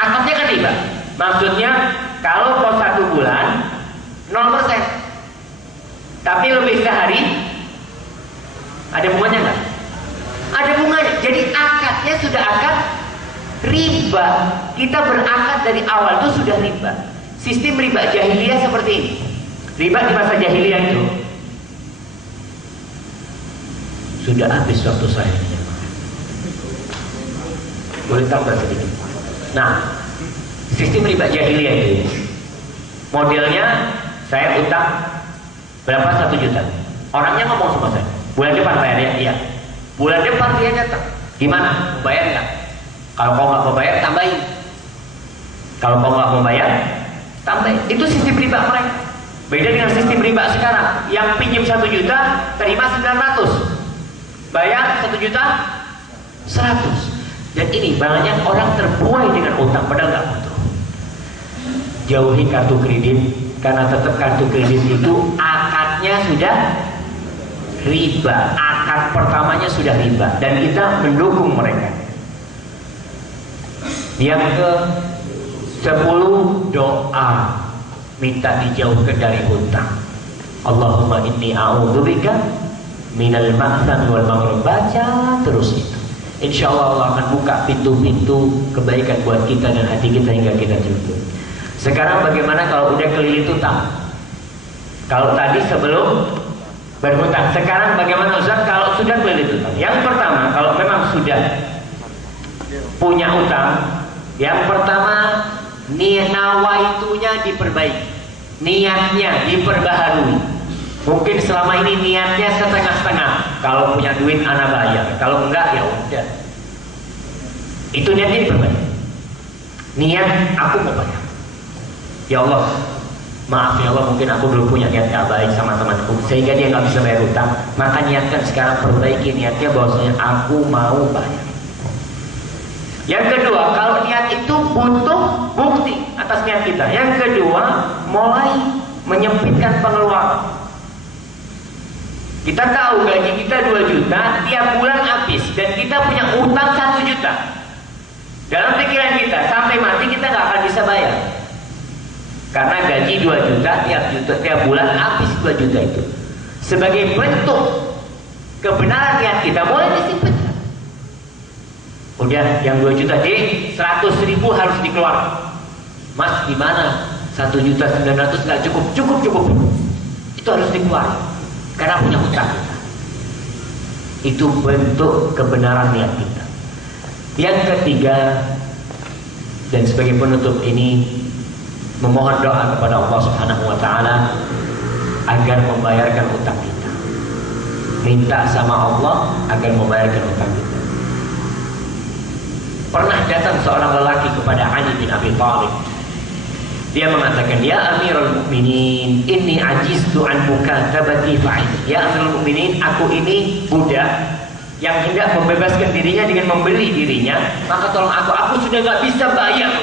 Akadnya kan riba. Maksudnya kalau pos 1 bulan 0%. Tapi lebih sehari ada bunganya nggak? Ada bunganya. Jadi akadnya sudah akad riba. Kita berakad dari awal itu sudah riba. Sistem riba jahiliyah seperti ini. Riba di masa jahiliyah itu sudah habis waktu saya. Boleh tambah sedikit. Nah, sistem riba jahiliyah itu modelnya saya utang berapa? 1 juta. Orangnya ngomong sama saya, bulan depan bayar ya? Iya. Bulan depan dia datang. Gimana? Mau bayar nggak? Kalau kau nggak mau bayar, tambahin. Kalau kau nggak mau bayar, tambahin. Itu sistem riba mereka. Beda dengan sistem riba sekarang. Yang pinjam 1 juta, terima 900. Bayar 1 juta, 100. Dan ini banyak orang terbuai dengan utang padahal nggak butuh. Jauhi kartu kredit. Karena tetap kartu kredit itu akadnya sudah riba. Akad pertamanya sudah riba. Dan kita mendukung mereka. Yang ke-10, doa. Minta dijauhkan dari hutang. Allahumma inni a'udzubika minal ma'tham wal maghrib. Baca terus itu. Insya Allah akan buka pintu-pintu kebaikan buat kita dan hati kita hingga kita cukup. Sekarang bagaimana kalau udah kelilit utang? Kalau tadi sebelum berhutang, sekarang bagaimana Ustaz kalau sudah kelilit utang? Yang pertama, kalau memang sudah punya utang, yang pertama nawaitunya diperbaiki, niatnya diperbaharui. Mungkin selama ini niatnya setengah-setengah. Kalau punya duit anak bayar, kalau enggak ya udah. Itu niatnya diperbaiki. Niat aku mau bayar. Ya Allah, maaf ya Allah, mungkin aku dulu punya niat gak baik sama temanku sehingga dia gak bisa bayar utang. Maka niatkan sekarang, perbaiki niatnya bahwasanya aku mau bayar. Yang kedua, kalau niat itu butuh bukti atas niat kita. Yang kedua, mulai menyempitkan pengeluaran. Kita tahu gaji kita 2 juta, tiap bulan habis, dan kita punya utang 1 juta. Dalam pikiran kita, sampai mati kita gak akan bisa bayar. Karena gaji 2 juta, tiap bulan habis 2 juta itu. Sebagai bentuk kebenaran niat kita, boleh disimpan. Udah, yang 2 juta di 100.000 harus dikeluarkan. Mas, gimana? 1.900.000 nggak cukup? Cukup. Itu harus dikeluarkan karena punya hutang kita. Itu bentuk kebenaran niat kita. Yang ketiga, dan sebagai penutup ini, memohon doa kepada Allah Subhanahu wa Ta'ala agar membayarkan hutang kita. Minta sama Allah agar membayarkan hutang kita. Pernah datang seorang lelaki kepada Ali bin Abi Thalib. Dia mengatakan, "Ya Amirul Mukminin, inni ajiztu an mukatabati fa'ili." Ya Amirul Mukminin, aku ini budak yang hendak membebaskan dirinya dengan membeli dirinya, maka tolong aku sudah nggak bisa bayar.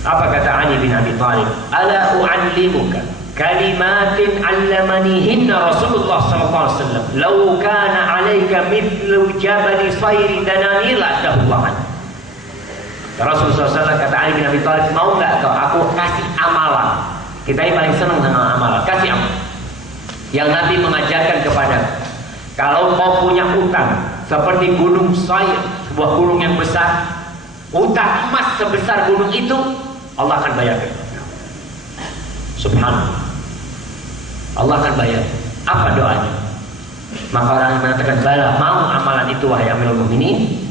Apa kata Ali bin Abi Thalib? "Ala u'allimuka kalimatin 'allamanihinna Rasulullah sallallahu alaihi wasallam. Law kana 'alaika mithlu jabali sayri dananila tahwan." Rasulullah SAW kata Ali bin Abi Thalib, "Mau nggak kau aku kasih amalan?" Kita ini paling senang sama amalan. Kasih amalan yang Nabi mengajarkan kepada, kalau kau punya utang seperti gunung Sayr, sebuah gunung yang besar, utang emas sebesar gunung itu, Allah akan bayarkan. Subhanallah, Allah akan bayar. Apa doanya? Maka orang yang mengatakan, "Bala, mau amalan itu wahai Amirul Mukminin."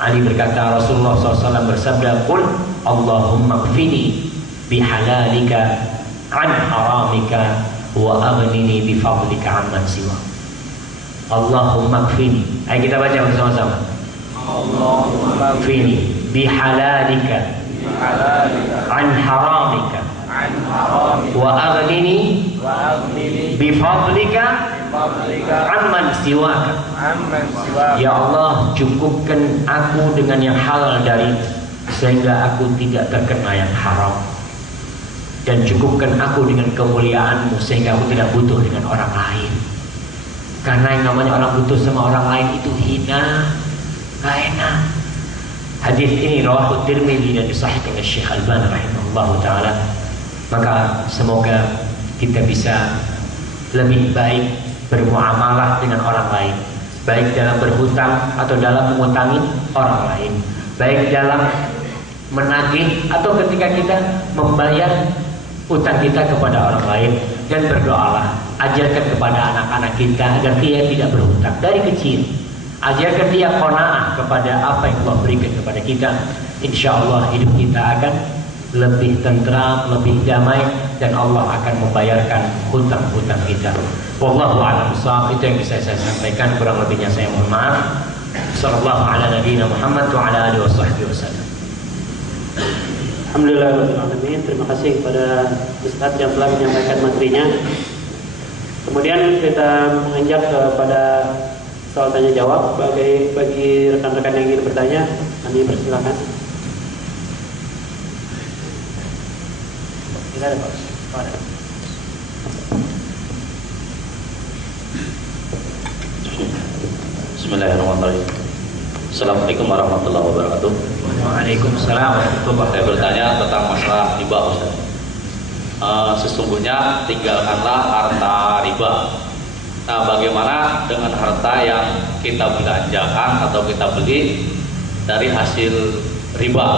Ali berkata, Rasulullah SAW bersabda, "Qul Allahumma qfini bihalalika an haramika wa aghnini bifadlika amman siwa." Allahumma qfini. Ayo kita baca bersama-sama. Allahumma qfini bihalalika an haramika wa aghnini bifadlika amman siwaka. Ya Allah, cukupkan aku dengan yang halal dari sehingga aku tidak terkena yang haram, dan cukupkan aku dengan kemuliaanmu sehingga aku tidak butuh dengan orang lain. Karena yang namanya orang butuh sama orang lain itu hina, gak enak. Hadis ini rawahu Tirmidzi dan disahihkan oleh Syekh Albani rahimahullahu taala. Maka semoga kita bisa lebih baik bermuamalah dengan orang lain, baik dalam berhutang atau dalam mengutangi orang lain, baik dalam menagih atau ketika kita membayar utang kita kepada orang lain. Dan berdoalah, ajarkan kepada anak-anak kita agar dia tidak berhutang dari kecil. Ajarkan dia qanaah kepada apa yang Allah berikan kepada kita. Insya Allah hidup kita akan lebih tentram, lebih damai, dan Allah akan membayarkan hutang-hutang kita. Wallahu a'lam bishawab. Itu yang bisa saya sampaikan, kurang lebihnya saya mohon maaf. Sallallahu ala nabiyina Muhammad wa ala alihi wasallam. Alhamdulillahirrahmanirrahim. Terima kasih kepada Ustaz yang telah menyampaikan materinya. Kemudian kita menginjak kepada soal tanya jawab. Bagi rekan-rekan yang ingin bertanya, kami persilakan. Bismillahirrahmanirrahim. Assalamualaikum warahmatullahi wabarakatuh. Waalaikumsalam warahmatullahi wabarakatuh. Saya bertanya tentang masalah riba, Ustaz. Sesungguhnya tinggalkanlah harta riba. Nah, bagaimana dengan harta yang kita belanjakan atau kita beli dari hasil riba?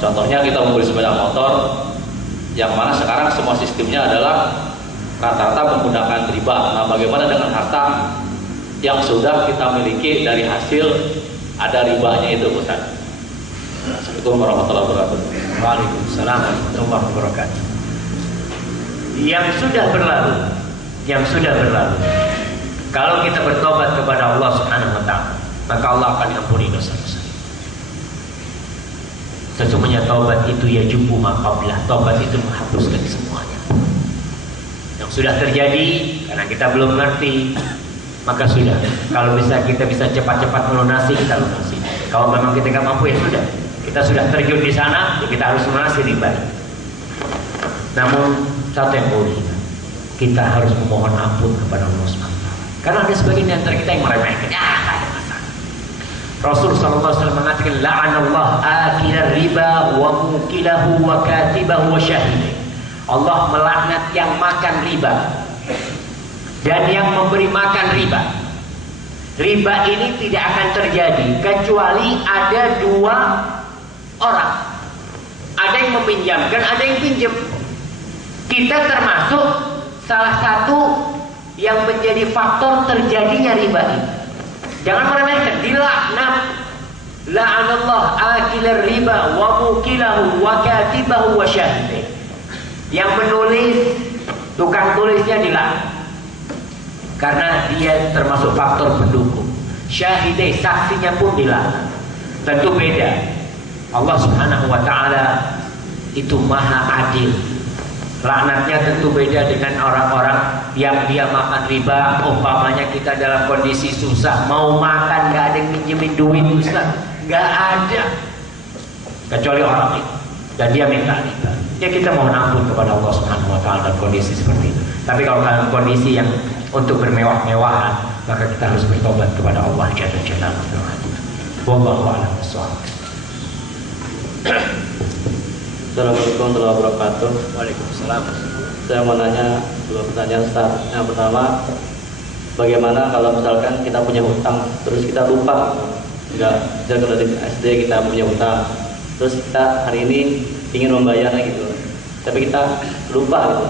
Contohnya kita membeli sepeda motor, yang mana sekarang semua sistemnya adalah rata-rata menggunakan riba. Nah, bagaimana dengan harta yang sudah kita miliki dari hasil ada ribanya itu, Ustaz? Assalamualaikum warahmatullahi wabarakatuh. Waalaikumsalam warahmatullahi wabarakatuh. Yang sudah berlalu, kalau kita bertobat kepada Allah Subhanahu wa Ta'ala, maka Allah akan ampuni dosa-dosa. Sesungguhnya taubat itu ya jubu maqablah. Taubat itu menghapuskan semuanya. Yang sudah terjadi karena kita belum ngerti, maka sudah. Kalau kita bisa cepat-cepat melunasi, kita lunasi. Kalau memang kita nggak mampu, ya sudah. Kita sudah terjun di sana, ya kita harus melunasi riba. Namun satu yang boleh, kita harus memohon ampun kepada Allah SWT. Karena ada sebagian antara kita yang meremehkan. Ya, nggak ada masalah. Rasul SAW mengatakan, la'anallah akilar riba wa mukilahu wa katibahu wa syahidih. Allah melaknat yang makan riba dan yang memberi makan riba. Riba ini tidak akan terjadi kecuali ada dua orang. Ada yang meminjamkan, ada yang pinjam. Kita termasuk salah satu yang menjadi faktor terjadinya riba ini. Jangan meremehkan, dilaknat. La'anallah akilar riba wa mukilahu wa katibahu wa syahidih. Yang menulis, tukang tulisnya dilaknat karena dia termasuk faktor pendukung. Syahidih, saksinya pun dilaknat. Tentu beda. Allah Subhanahu wa taala itu maha adil. Laknatnya tentu beda dengan orang-orang yang dia makan riba. Umpamanya kita dalam kondisi susah, mau makan gak ada yang minjemin duit, Ustaz, gak ada, kecuali orang itu, dan dia minta riba. Ya kita mohon ampun kepada Allah Subhanahu wa taala dalam kondisi seperti itu. Tapi kalau dalam kondisi yang untuk bermewah-mewahan, maka kita harus bertobat kepada Allah Jalla Jalaluhu. Wallahu a'lam bishawab. Assalamualaikum warahmatullahi wabarakatuh. Waalaikumsalam. Saya mau nanya dua pertanyaan, Ustaz. Yang pertama, bagaimana kalau misalkan kita punya hutang terus kita lupa, kalau di SD kita punya hutang, terus kita hari ini ingin membayarnya gitu, tapi kita lupa gitu.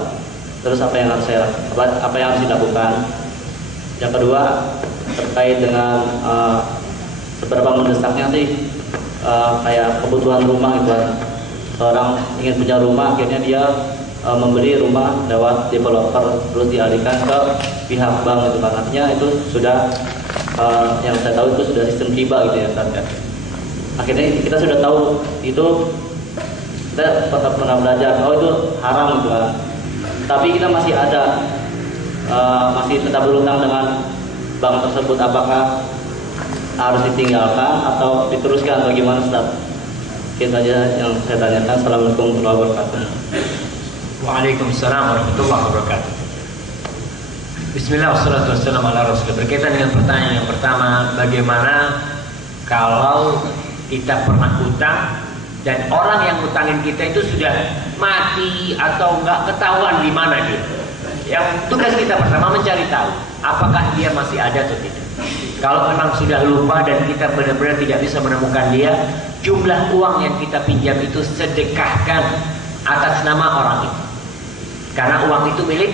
Terus apa yang harus dilakukan? Yang kedua, terkait dengan seberapa mendesaknya sih kayak kebutuhan rumah gitu kan. Seorang ingin punya rumah, akhirnya dia membeli rumah lewat developer, terus dialihkan ke pihak bank gitu kan. Artinya itu sudah yang saya tahu itu sudah sistem riba gitu ya, Ustaz. Akhirnya kita sudah tahu itu, kita pernah belajar, oh itu haram gitu kan. Tapi kita masih ada masih tetap berutang dengan bank tersebut, apakah harus ditinggalkan atau diteruskan, bagaimana, Ustaz? Itu saja yang saya tanyakan. Assalamualaikum warahmatullahi wabarakatuh. Waalaikumsalam warahmatullahi wabarakatuh. Bismillah wassalatu wassalamu ala rasulillah. Berkaitan dengan pertanyaan yang pertama, bagaimana kalau kita pernah hutang dan orang yang hutangin kita itu sudah mati atau nggak ketahuan di mana dia. Yang tugas kita pertama mencari tahu apakah dia masih ada atau tidak. Kalau memang sudah lupa dan kita benar-benar tidak bisa menemukan dia, jumlah uang yang kita pinjam itu sedekahkan atas nama orang itu. Karena uang itu milik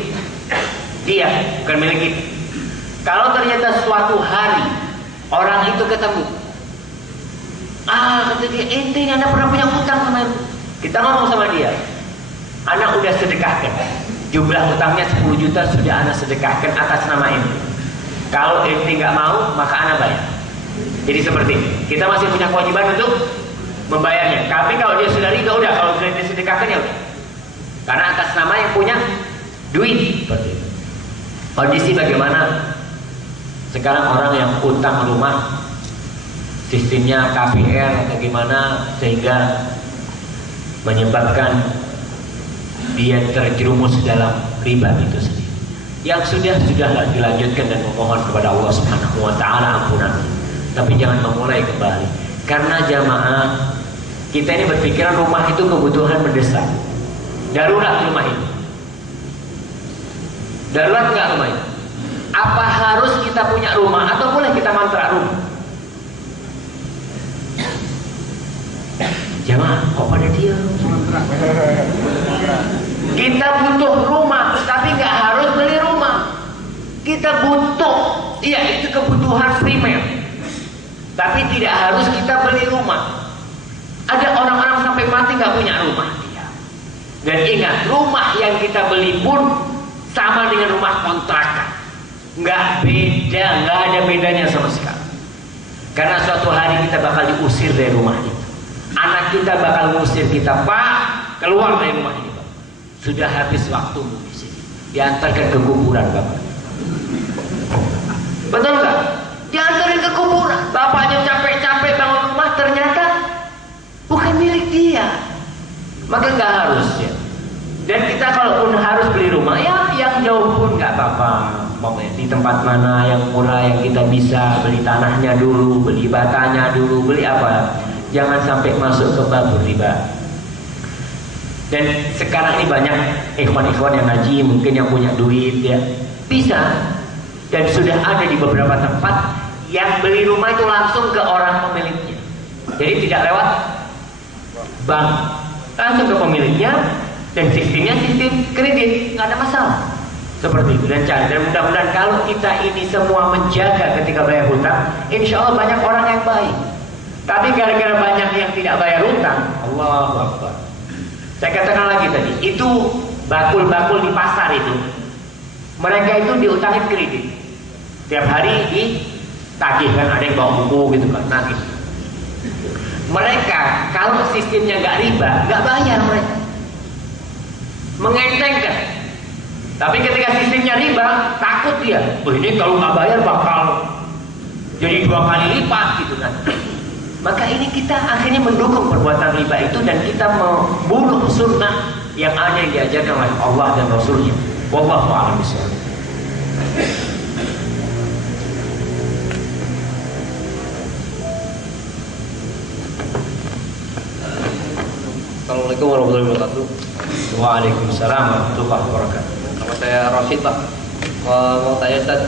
dia, bukan milik kita. Kalau ternyata suatu hari orang itu ketemu, kata dia, ente ini anda pernah punya hutang sama itu. Kita ngomong sama dia, anak udah sedekahkan. Jumlah hutangnya 10 juta sudah anak sedekahkan atas nama ini. Kalau ente nggak mau, maka anak bayar. Jadi seperti ini. Kita masih punya kewajiban untuk membayarnya. Tapi kalau dia sudah ridho, udah. Kalau sudah disedekahkan, ya udah. Karena atas nama yang punya duit. Seperti itu. Kondisi bagaimana? Sekarang orang yang utang rumah, sistemnya KPR atau gimana, sehingga menyebabkan dia terjerumus dalam riba itu sendiri. Yang sudah dilanjutkan dan memohon kepada Allah Subhanahu wa taala ampunan. Tapi jangan memulai kembali. Karena jamaah kita ini berpikiran rumah itu kebutuhan mendesak. Darurat rumah itu. Darurat enggak rumah itu? Apa harus kita punya rumah atau boleh kita mantrak rumah? Jamaah, kok pada diam? Kita butuh rumah, tapi nggak harus beli rumah. Kita butuh, iya itu kebutuhan primer. Tapi tidak harus kita beli rumah. Ada orang-orang sampai mati nggak punya rumah. Ya. Dan ingat, rumah yang kita beli pun sama dengan rumah kontrakan. Nggak beda, nggak ada bedanya sama sekali. Karena suatu hari kita bakal diusir dari rumah itu. Anak kita bakal mengusir kita, Pak, keluar dari rumah ini. Sudah habis waktumu di sini. Diantarkan ke kuburan Bapak. Betul nggak? Diantarin ke kuburan. Bapaknya capek-capek bangun rumah, ternyata bukan milik dia. Maka nggak harus ya. Dan kita kalaupun harus beli rumah, ya yang jauh pun nggak apa-apa. Pokoknya di tempat mana yang murah yang kita bisa, beli tanahnya dulu, beli batanya dulu, beli apa. Jangan sampai masuk ke bab riba. Dan sekarang ini banyak ikhwan-ikhwan yang ngaji, mungkin yang punya duit ya, bisa. Dan sudah ada di beberapa tempat yang beli rumah itu langsung ke orang pemiliknya. Jadi tidak lewat bank, langsung ke pemiliknya, dan sistemnya sistem kredit, nggak ada masalah. Seperti itu. Dan mudah-mudahan kalau kita ini semua menjaga ketika bayar hutang, insya Allah banyak orang yang baik. Tapi gara-gara banyak yang tidak bayar hutang, Allahu Akbar. Saya katakan lagi tadi, itu bakul-bakul di pasar itu, mereka itu diutangin kredit. Tiap hari ditagih kan, ada yang bawa buku gitu kan, nagih. Mereka kalau sistemnya nggak riba, nggak bayar mereka, mengentengkan. Tapi ketika sistemnya riba, takut dia. Ini kalau nggak bayar bakal jadi 2 kali lipat gitu kan. Maka ini kita akhirnya mendukung perbuatan riba itu, dan kita membunuh sunnah yang ada yang diajarkan oleh Allah dan Rasulnya. Wallahu a'lam bishawab. Assalamualaikum warahmatullahi wabarakatuh. Waalaikumsalam warahmatullahi wabarakatuh. Nama saya Rashid, Pak. Mau tanya Ustaz,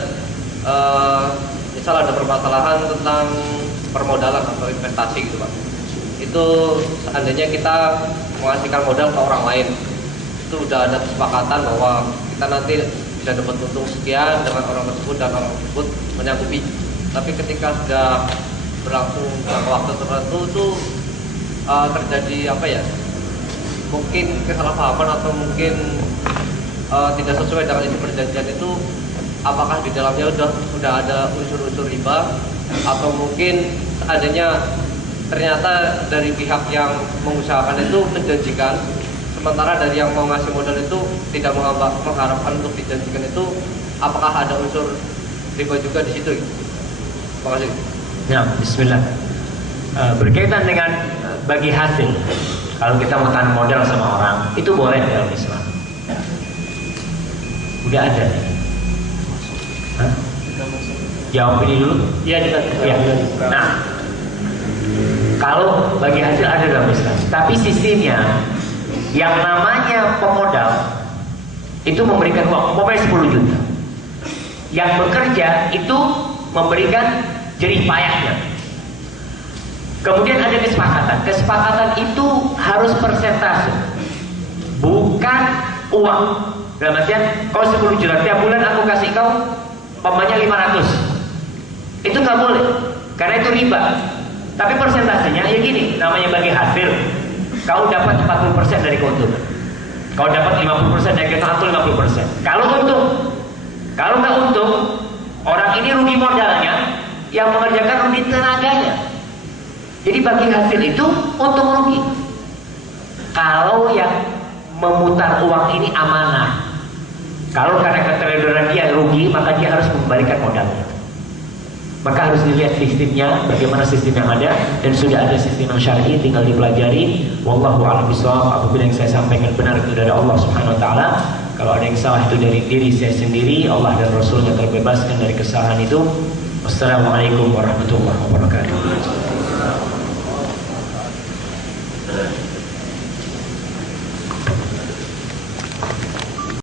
misal ada permasalahan tentang permodalan atau investasi gitu Pak. Itu seandainya kita mengasihkan modal ke orang lain, itu udah ada kesepakatan bahwa kita nanti bisa dapat untung sekian dengan orang tersebut, dan orang tersebut menyanggupi. Tapi ketika sudah berlangsung jangka waktu tertentu itu terjadi apa ya? Mungkin kesalahpahaman atau mungkin tidak sesuai dengan isi perjanjian itu, apakah di dalamnya sudah ada unsur-unsur riba, atau mungkin seandainya ternyata dari pihak yang mengusahakan itu menjanjikan, sementara dari yang mau ngasih modal itu tidak mengharapkan untuk dijanjikan itu, apakah ada unsur riba juga di situ? Terima kasih. Ya, bismillah. Berkaitan dengan bagi hasil, kalau kita mau tanam modal sama orang, itu boleh dalam Islam. Udah ada. Hah? Jawab ini dulu. Iya, Ya. Nah, kalau bagi hasil ada dalam Islam, tapi sistemnya yang namanya pemodal itu memberikan uang, umpamanya 10 juta. Yang bekerja itu memberikan jerih payahnya. Kemudian ada kesepakatan. Kesepakatan itu harus persentase, bukan uang. Dalam artian, kalau 10 juta tiap bulan aku kasih kau, umpamanya 500. Itu nggak boleh, karena itu riba. Tapi persentasenya ya gini, namanya bagi hasil. Kau dapat 40% dari keuntungan. Kau dapat 50% dari keuntungan, atau 50%. Kalau untung, kalau nggak untung, orang ini rugi modalnya, yang mengerjakan rugi tenaganya. Jadi bagi hasil itu untung rugi. Kalau yang memutar uang ini amanah, kalau karena keteledoran dia rugi, maka dia harus mengembalikan modalnya. Maka harus dilihat sistemnya, bagaimana sistem yang ada, dan sudah ada sistem yang syar'i, tinggal dipelajari. Wallahu a'lam bishawab. Apabila yang saya sampaikan benar itu dari Allah Subhanahu wa taala, kalau ada yang salah itu dari diri saya sendiri, Allah dan Rasulnya terbebaskan dari kesalahan itu. Wassalamualaikum warahmatullahi wabarakatuh.